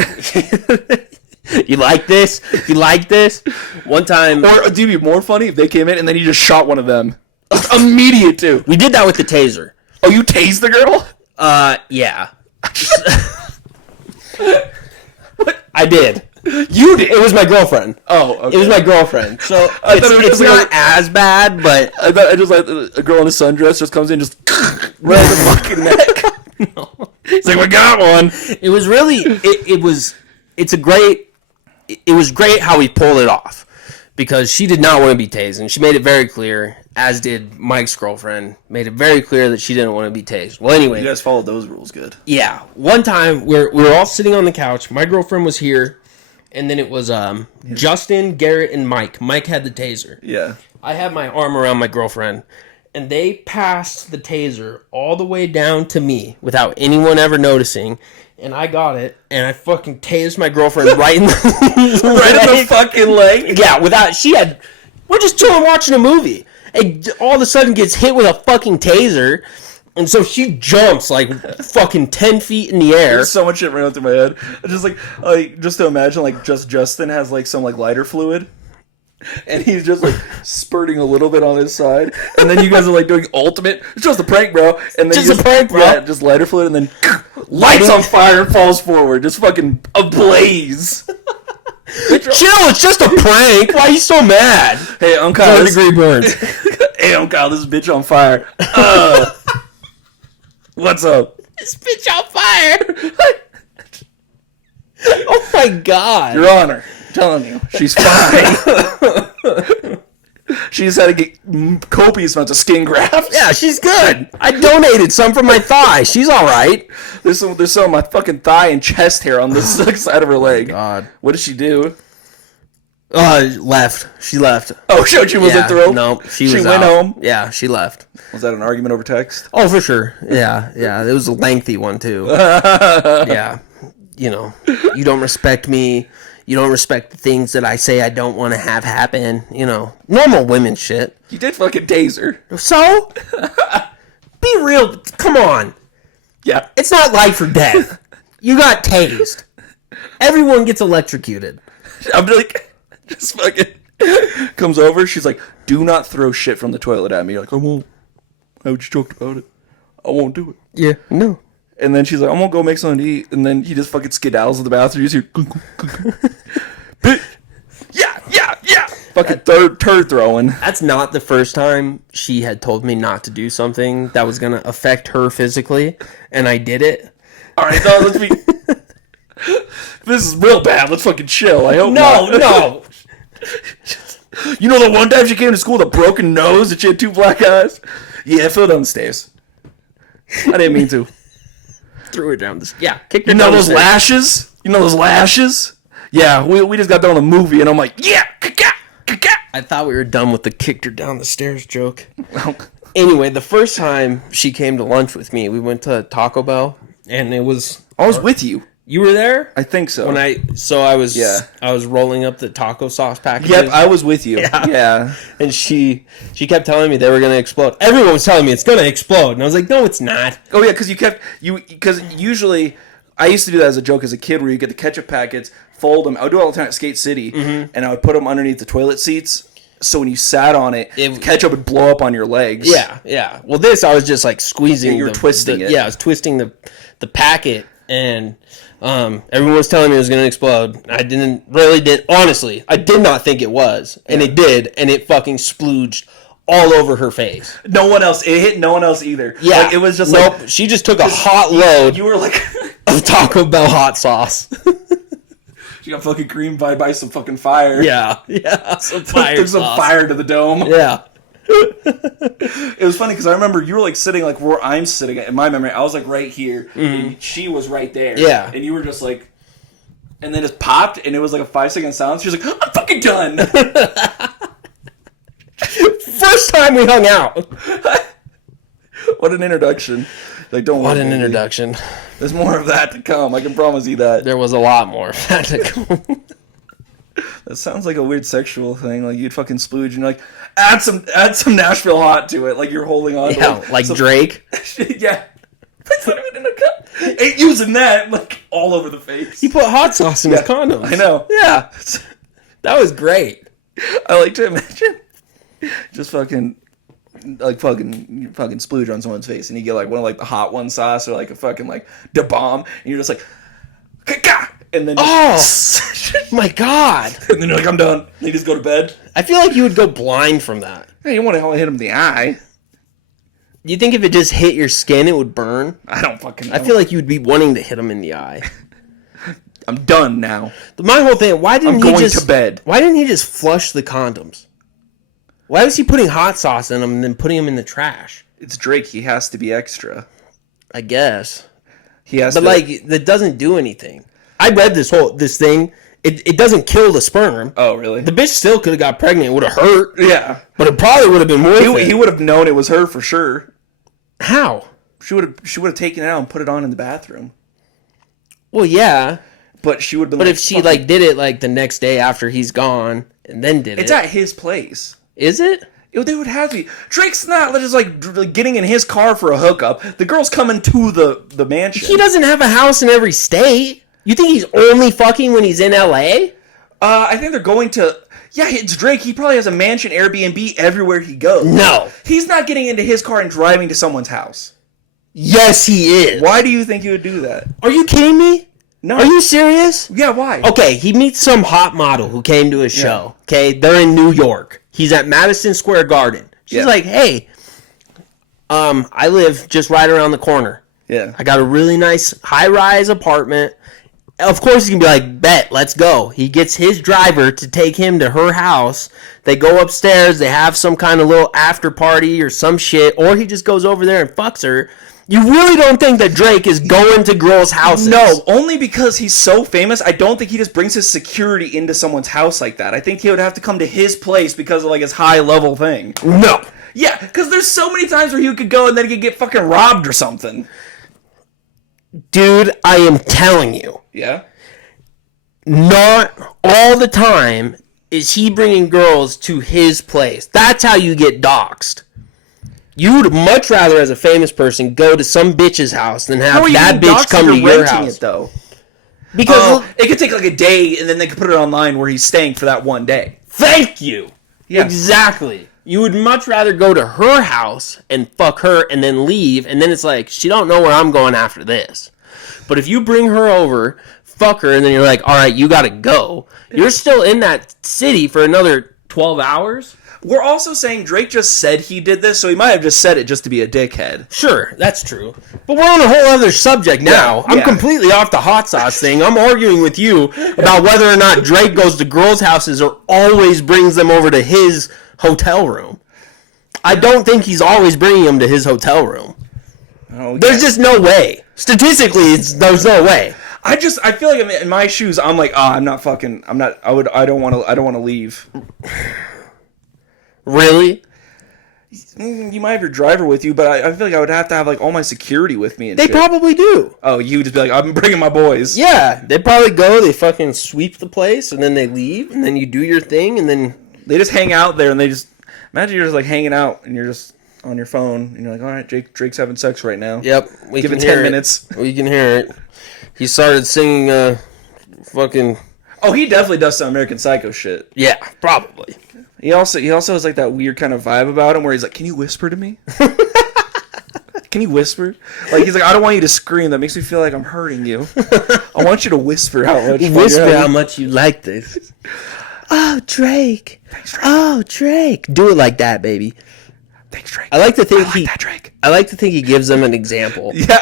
You like this? You like this? One time... Or it'd be more funny if they came in, and then you just shot one of them. Immediate, too. We did that with the taser. Oh, you tased the girl? Yeah. I did. You did? It was my girlfriend. Oh, okay. It was my girlfriend. So it's not as bad, but... I just like a girl in a sundress just comes in just right in the fucking neck. No. It's like, we got one. It was really... It was great how we pulled it off. Because she did not want to be tased. And she made it very clear, as did Mike's girlfriend, made it very clear that she didn't want to be tased. Well, anyway. You guys followed those rules good. Yeah. One time, we were all sitting on the couch. My girlfriend was here. And then it was Justin, Garrett, and Mike. Mike had the taser. Yeah. I had my arm around my girlfriend. And they passed the taser all the way down to me without anyone ever noticing. And I got it, and I fucking tased my girlfriend right in the right in the fucking leg. Yeah, we're just chilling watching a movie, and all of a sudden gets hit with a fucking taser, and so she jumps like fucking 10 feet in the air. There's so much shit running through my head. Just to imagine like Justin has like some like lighter fluid. And he's just like spurting a little bit on his side, and then you guys are like doing ultimate. It's just a prank, bro. And then just a prank, bro. Yeah, just lighter fluid, and then lights on fire and falls forward, just fucking ablaze. Chill, it's just a prank. Why are you so mad? Hey, I'm Kyle. 3rd degree burns. Hey, I'm Kyle. This is bitch on fire. What's up? This bitch on fire. Oh my God. Your Honor, I'm telling you, she's fine. She just had to get copious amounts of skin grafts. Yeah, she's good. I donated some from my thigh. She's all right. There's some of my fucking thigh and chest hair on this side of her leg. God. What did she do? Left. She left. Oh, she wasn't through? No, she went out. home? Yeah, she left. Was that an argument over text? Oh, for sure. Yeah. It was a lengthy one, too. Yeah. You know, you don't respect me. You don't respect the things that I say I don't want to have happen. You know, normal women shit. You did fucking taser. So? Be real. Come on. Yeah. It's not life or death. You got tased. Everyone gets electrocuted. I'm like, just fucking comes over. She's like, do not throw shit from the toilet at me. You're like, I won't. I just joked about it. I won't do it. Yeah, no. And then she's like, I'm gonna go make something to eat. And then he just fucking skedaddles to the bathroom. You just hear, yeah. Fucking turd throwing. That's not the first time she had told me not to do something that was going to affect her physically, and I did it. All right, no, let's be. This is real bad. Let's fucking chill. I hope not. No. You know the one time she came to school with a broken nose and she had 2 black eyes? Yeah, I fell down the stairs. I didn't mean to. Threw her down the stairs. Yeah, kicked her You know down the those stairs. lashes? You know those lashes? Yeah, we just got done with a movie and I'm like, yeah, I thought we were done with the kicked her down the stairs joke. Anyway, the first time she came to lunch with me, we went to Taco Bell, and it was... I was with you. You were there? I think so. I was rolling up the taco sauce packages. Yep, I was with you. Yeah. And she kept telling me they were going to explode. Everyone was telling me it's going to explode. And I was like, no, it's not. Oh, yeah, because usually, I used to do that as a joke as a kid where you get the ketchup packets, fold them. I would do it all the time at Skate City, and I would put them underneath the toilet seats. So when you sat on it, the ketchup would blow up on your legs. Yeah. Well, this, I was just like squeezing. You were twisting it. Yeah, I was twisting the packet, and everyone was telling me it was going to explode. I honestly, I did not think it was. And it did, and it fucking splooged all over her face. No one else. It hit no one else either. Yeah. Like, it was just nope. She just took a hot load You were like... of Taco Bell hot sauce. She got fucking creamed by some fucking fire. Yeah. Some fire Took some fire to the dome. Yeah. It was funny because I remember you were like sitting like where I'm sitting. In my memory, I was like right here. And she was right there. Yeah. And you were just like... And then it popped, and it was like a 5-second silence. She was like, I'm fucking done. First time we hung out. What an introduction. Like, don't What worry, an baby. introduction. There's more of that to come. I can promise you that. There was a lot more of that to come. That sounds like a weird sexual thing. Like, you'd fucking splooge, and you're like, add some Nashville hot to it. Like, you're holding on to Yeah, like some- Drake. Yeah. Put something in a cup. Ain't using that, like, all over the face. He put hot sauce in his condoms. I know. Yeah. That was great. I like to imagine just fucking splooge on someone's face, and you get like one of like the hot one sauce or like a fucking like da bomb, and you're just like, ka-ka! And then My God. and then you're like, I'm done. And you just go to bed. I feel like you would go blind from that. Hey, you want to hit him in the eye? Do you think if it just hit your skin, it would burn? I don't fucking know. I feel like you would be wanting to hit him in the eye. I'm done now. My whole thing, why didn't I'm he going just... to bed. Why didn't he just flush the condoms? Why was he putting hot sauce in them and then putting them in the trash? It's Drake. He has to be extra. I guess. He has But to. like, that doesn't do anything. I read this thing. It doesn't kill the sperm. Oh, really? The bitch still could have got pregnant. It would have hurt. Yeah. But it probably would have been worth it. He would have known it was her for sure. How? She would have taken it out and put it on in the bathroom. Well, yeah. But she would have been But like, if she like did it like the next day after he's gone and then did it's it. at his place. Is it? They would have to be. Drake's not just like getting in his car for a hookup. The girl's coming to the mansion. He doesn't have a house in every state. You think he's only fucking when he's in LA? I think they're going to... Yeah, it's Drake. He probably has a mansion, Airbnb, everywhere he goes. No. He's not getting into his car and driving to someone's house. Yes, he is. Why do you think he would do that? Are you kidding me? No. Are you serious? Yeah, why? Okay, he meets some hot model who came to his show. Okay, they're in New York. He's at Madison Square Garden. She's like, hey, I live just right around the corner. Yeah. I got a really nice high-rise apartment. Of course, he can be like, bet, let's go. He gets his driver to take him to her house. They go upstairs. They have some kind of little after party or some shit. Or he just goes over there and fucks her. You really don't think that Drake is going to girls' houses? No, only because he's so famous. I don't think he just brings his security into someone's house like that. I think he would have to come to his place because of like his high-level thing. No. Yeah, because there's so many times where he could go and then he could get fucking robbed or something. Dude, I am telling you. Yeah? Not all the time is he bringing girls to his place. That's how you get doxxed. You'd much rather, as a famous person, go to some bitch's house than have that bitch come to your house. It, though? Because it could take like a day, and then they could put it online where he's staying for that one day. Thank you. Yeah. Exactly. You would much rather go to her house and fuck her and then leave, and then it's like, she don't know where I'm going after this. But if you bring her over, fuck her, and then you're like, all right, you gotta go. You're still in that city for another 12 hours? We're also saying Drake just said he did this, so he might have just said it just to be a dickhead. Sure, that's true. But we're on a whole other subject now. Yeah, I'm completely off the hot sauce thing. I'm arguing with you about whether or not Drake goes to girls' houses or always brings them over to his hotel room. I don't think he's always bringing them to his hotel room. Okay. There's just no way. Statistically, there's no way. I feel like in my shoes, I'm like, I don't want to leave. Really? You might have your driver with you, but I feel like I would have to have like all my security with me and They shit. probably do. Oh, you would just be like, I'm bringing my boys. Yeah, they probably go, they fucking sweep the place, and then they leave, and then you do your thing, and then... They just hang out there, and they just... Imagine you're just like hanging out, and you're just on your phone, and you're like, all right, Drake's having sex right now. Yep. Give it 10 minutes. We can hear it. He started singing fucking... Oh, he definitely does some American Psycho shit. Yeah, probably. He also has like that weird kind of vibe about him where he's like, can you whisper to me? Can you whisper? Like, he's like, I don't want you to scream. That makes me feel like I'm hurting you. I want you to whisper how much. Whisper how much you like this. Oh, Drake. Thanks, Drake. Oh, Drake. Do it like that, baby. Thanks, Drake. I like to think Drake. I like to think he gives them an example. Yeah.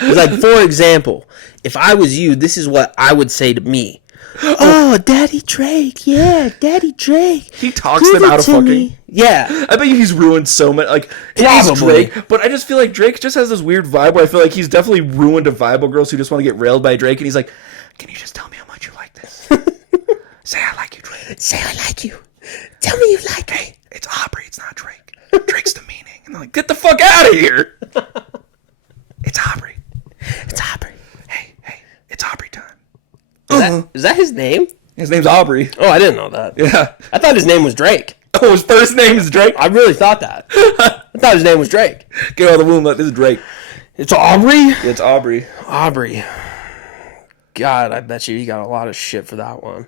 It's like, for example, if I was you, this is what I would say to me. Oh, Daddy Drake, yeah, Daddy Drake. He talks them out of fucking. Me. Yeah. I bet he's ruined so much. Like, it is Drake, but I just feel like Drake just has this weird vibe where I feel like he's definitely ruined a vibe of girls who just want to get railed by Drake, and he's like, can you just tell me how much you like this? Say I like you, Drake. Say I like you. Tell me you like me. It's Aubrey, it's not Drake. Drake's the meaning. And I'm like, get the fuck out of here. It's Aubrey. It's Aubrey. Hey, it's Aubrey time. Is that his name? His name's Aubrey. Oh, I didn't know that. Yeah. I thought his name was Drake. Oh, his first name is Drake? I really thought that. I thought his name was Drake. Get out of the womb, this is Drake. It's Aubrey? It's Aubrey. Aubrey. God, I bet you he got a lot of shit for that one.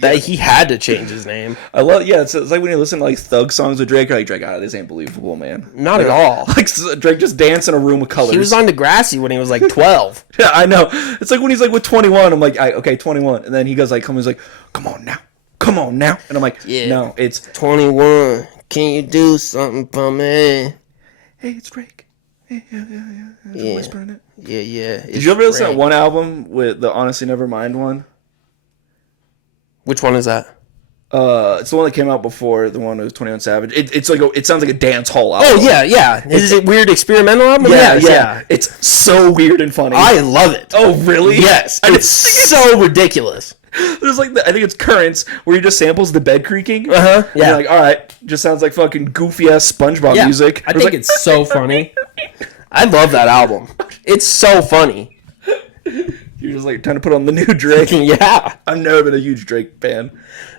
That he had to change his name. I love, it's like when you listen to like thug songs with Drake, you're like, Drake, this ain't believable, man. Not at all. Like Drake just dance in a room with colors. He was on Degrassi when he was like 12. Yeah, I know. It's like when he's like with 21, I'm like, okay, 21. And then he goes like, he's like, come on now. And I'm like, yeah. No, it's 21. Can you do something for me? Hey, it's Drake. Hey, yeah. There's a whisper in it. Yeah. Did you ever listen to that one album with the Honestly Nevermind one? Which one is that? It's the one that came out before the one that was 21 Savage. It's like it sounds like a dance hall album. Oh yeah. Is it weird experimental album? Yeah. It's so weird and funny. I love it. Oh really? Yes. It's so ridiculous. There's like I think it's Currents where he just samples the bed creaking. Yeah. You're like, all right, just sounds like fucking goofy ass SpongeBob music. I think it's so funny. I love that album. It's so funny. You're just like trying to put on the new Drake. Yeah. I've never been a huge Drake fan.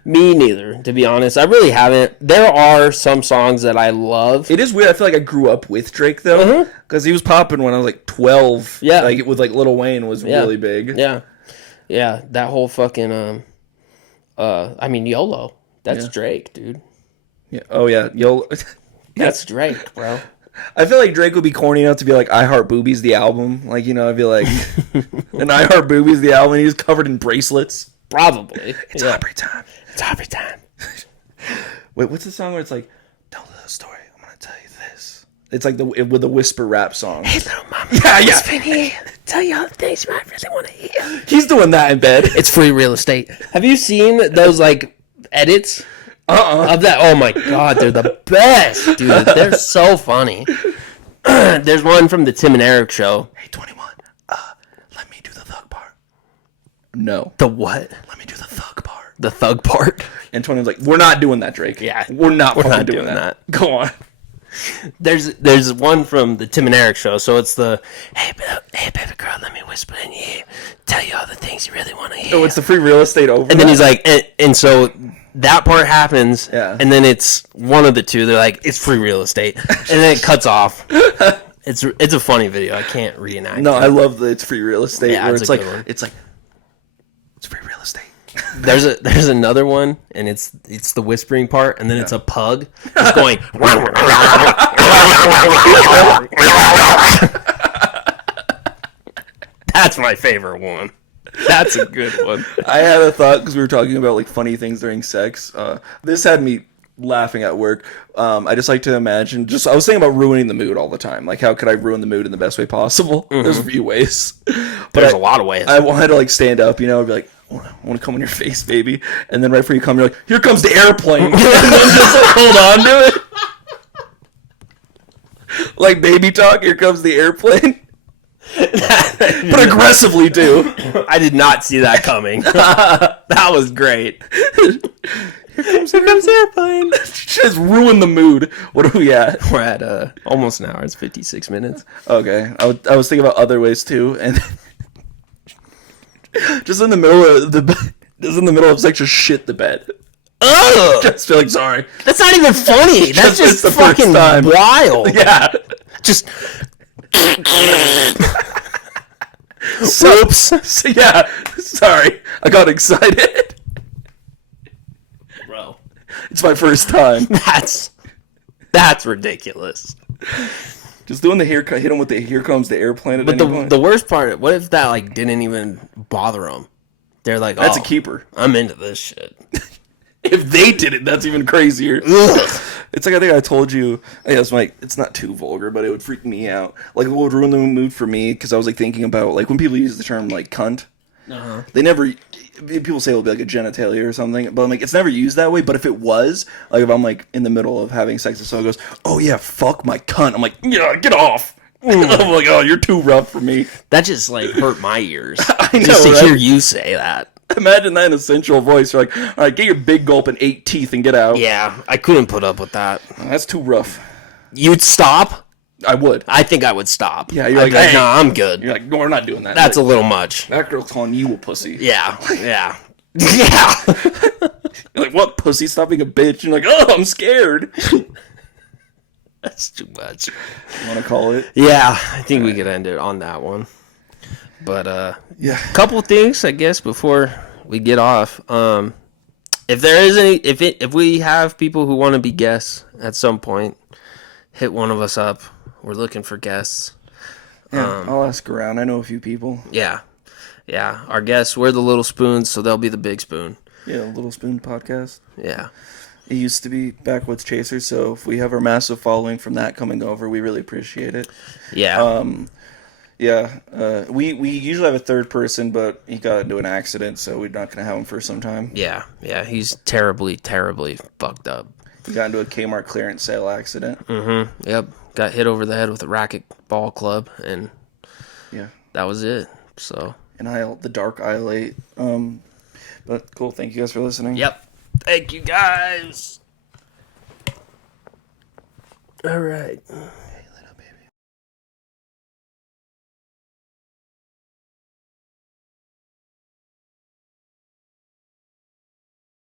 Me neither, to be honest. I really haven't. There are some songs that I love. It is weird. I feel like I grew up with Drake, though. Because he was popping when I was like 12. Yeah. Like with like Lil Wayne was really big. Yeah. Yeah. That whole fucking, YOLO. That's Drake, dude. Yeah. Oh, yeah. YOLO. That's Drake, bro. I feel like Drake would be corny enough to be like, I Heart Boobies, the album. Like, I'd be like, and I Heart Boobies, the album. He's covered in bracelets. Probably. It's Aubrey time. It's Aubrey time. Wait, what's the song where it's like, don't tell the story. I'm going to tell you this. It's like with the whisper rap song. Hey, little mama. Yeah. Finny, tell you all the things you might really want to hear. He's doing that in bed. It's free real estate. Have you seen those like edits of that? Oh my god, they're the best, dude. They're so funny. There's one from the Tim and Eric show. Hey, 21. Let me do the thug part. No. The what? Let me do the thug part. The thug part. And 21's like, we're not doing that, Drake. Yeah, we're not doing that. Go on. There's one from the Tim and Eric show. So it's the hey baby girl, let me whisper in your ear, tell you all the things you really want to hear. Oh, it's the free real estate over. And then he's like, and so that part happens. Yeah. And then it's one of the two. They're like, it's free real estate, and then it cuts off. It's a funny video. I can't reenact. No, it. I love that it's free real estate. Yeah, where it's it's a like good one. it's free real estate. There's another one, and it's the whispering part, and then it's a pug just going. That's my favorite one. That's a good one. I had a thought because we were talking about like funny things during sex. This had me laughing at work. I just like to imagine. I was thinking about ruining the mood all the time. Like, how could I ruin the mood in the best way possible? Mm-hmm. There's a few ways, but there's a lot of ways. I wanted to like stand up, and be like, I want to come in your face, baby. And then right before you come, you're like, here comes the airplane. And then just like hold on to it. Like baby talk, here comes the airplane. But aggressively too. I did not see that coming. That was great. Here comes the airplane. Just ruin the mood. What are we at? We're at almost an hour. It's 56 minutes. Okay. I was thinking about other ways too, and just in the middle of sex, just shit the bed. Ugh! Just feel like sorry. That's not even funny. That's just the fucking first time. wild. Yeah. Just. Oops. So, yeah. Sorry. I got excited. Bro. It's my first time. That's ridiculous. Just doing the haircut, hit him with the here comes the airplane. But the worst part, what if that like didn't even bother them? They're like, that's a keeper. I'm into this shit. If they did it, that's even crazier. Ugh. It's like I think I told you. I guess it's not too vulgar, but it would freak me out. Like, what would ruin the mood for me? Because I was like thinking about like when people use the term like cunt. Uh-huh. They never. People say it'll be like a genitalia or something, but I'm like, it's never used that way. But if it was, like, if I'm like in the middle of having sex and someone goes, "Oh yeah, fuck my cunt," I'm like, "Yeah, get off." I'm like, "Oh, you're too rough for me." That just like hurt my ears. I know, just to right? hear you say that. Imagine that in a sensual voice. You're like, all right, get your big gulp and 8 teeth and get out. Yeah, I couldn't put up with that. That's too rough. You'd stop? I would. I think I would stop. Yeah, you're I'd like, be hey. no, I'm good. You're like, no, we're not doing that. That's like, a little much. that girl's calling you a pussy. Yeah, yeah. Yeah. You're like, what, pussy? Stop being a bitch. You're like, oh, I'm scared. That's too much. You want to call it? Yeah, I think we could end it on that one. But, yeah. Couple things, I guess, before we get off. If there is any, if we have people who want to be guests at some point, hit one of us up. We're looking for guests. Yeah, I'll ask around. I know a few people. Yeah. Yeah. Our guests, we're the little spoons, so they'll be the big spoon. Yeah, Little Spoon podcast. Yeah. It used to be Backwoods Chasers, so if we have our massive following from that coming over, we really appreciate it. Yeah. We usually have a third person, but he got into an accident, so we're not going to have him for some time. Yeah. Yeah. He's terribly, terribly fucked up. He got into a Kmart clearance sale accident. Mm-hmm. Yep. Got hit over the head with a racquetball club, and yeah, that was it. So. In the dark aisle 8. But cool. Thank you guys for listening. Yep. Thank you guys. All right.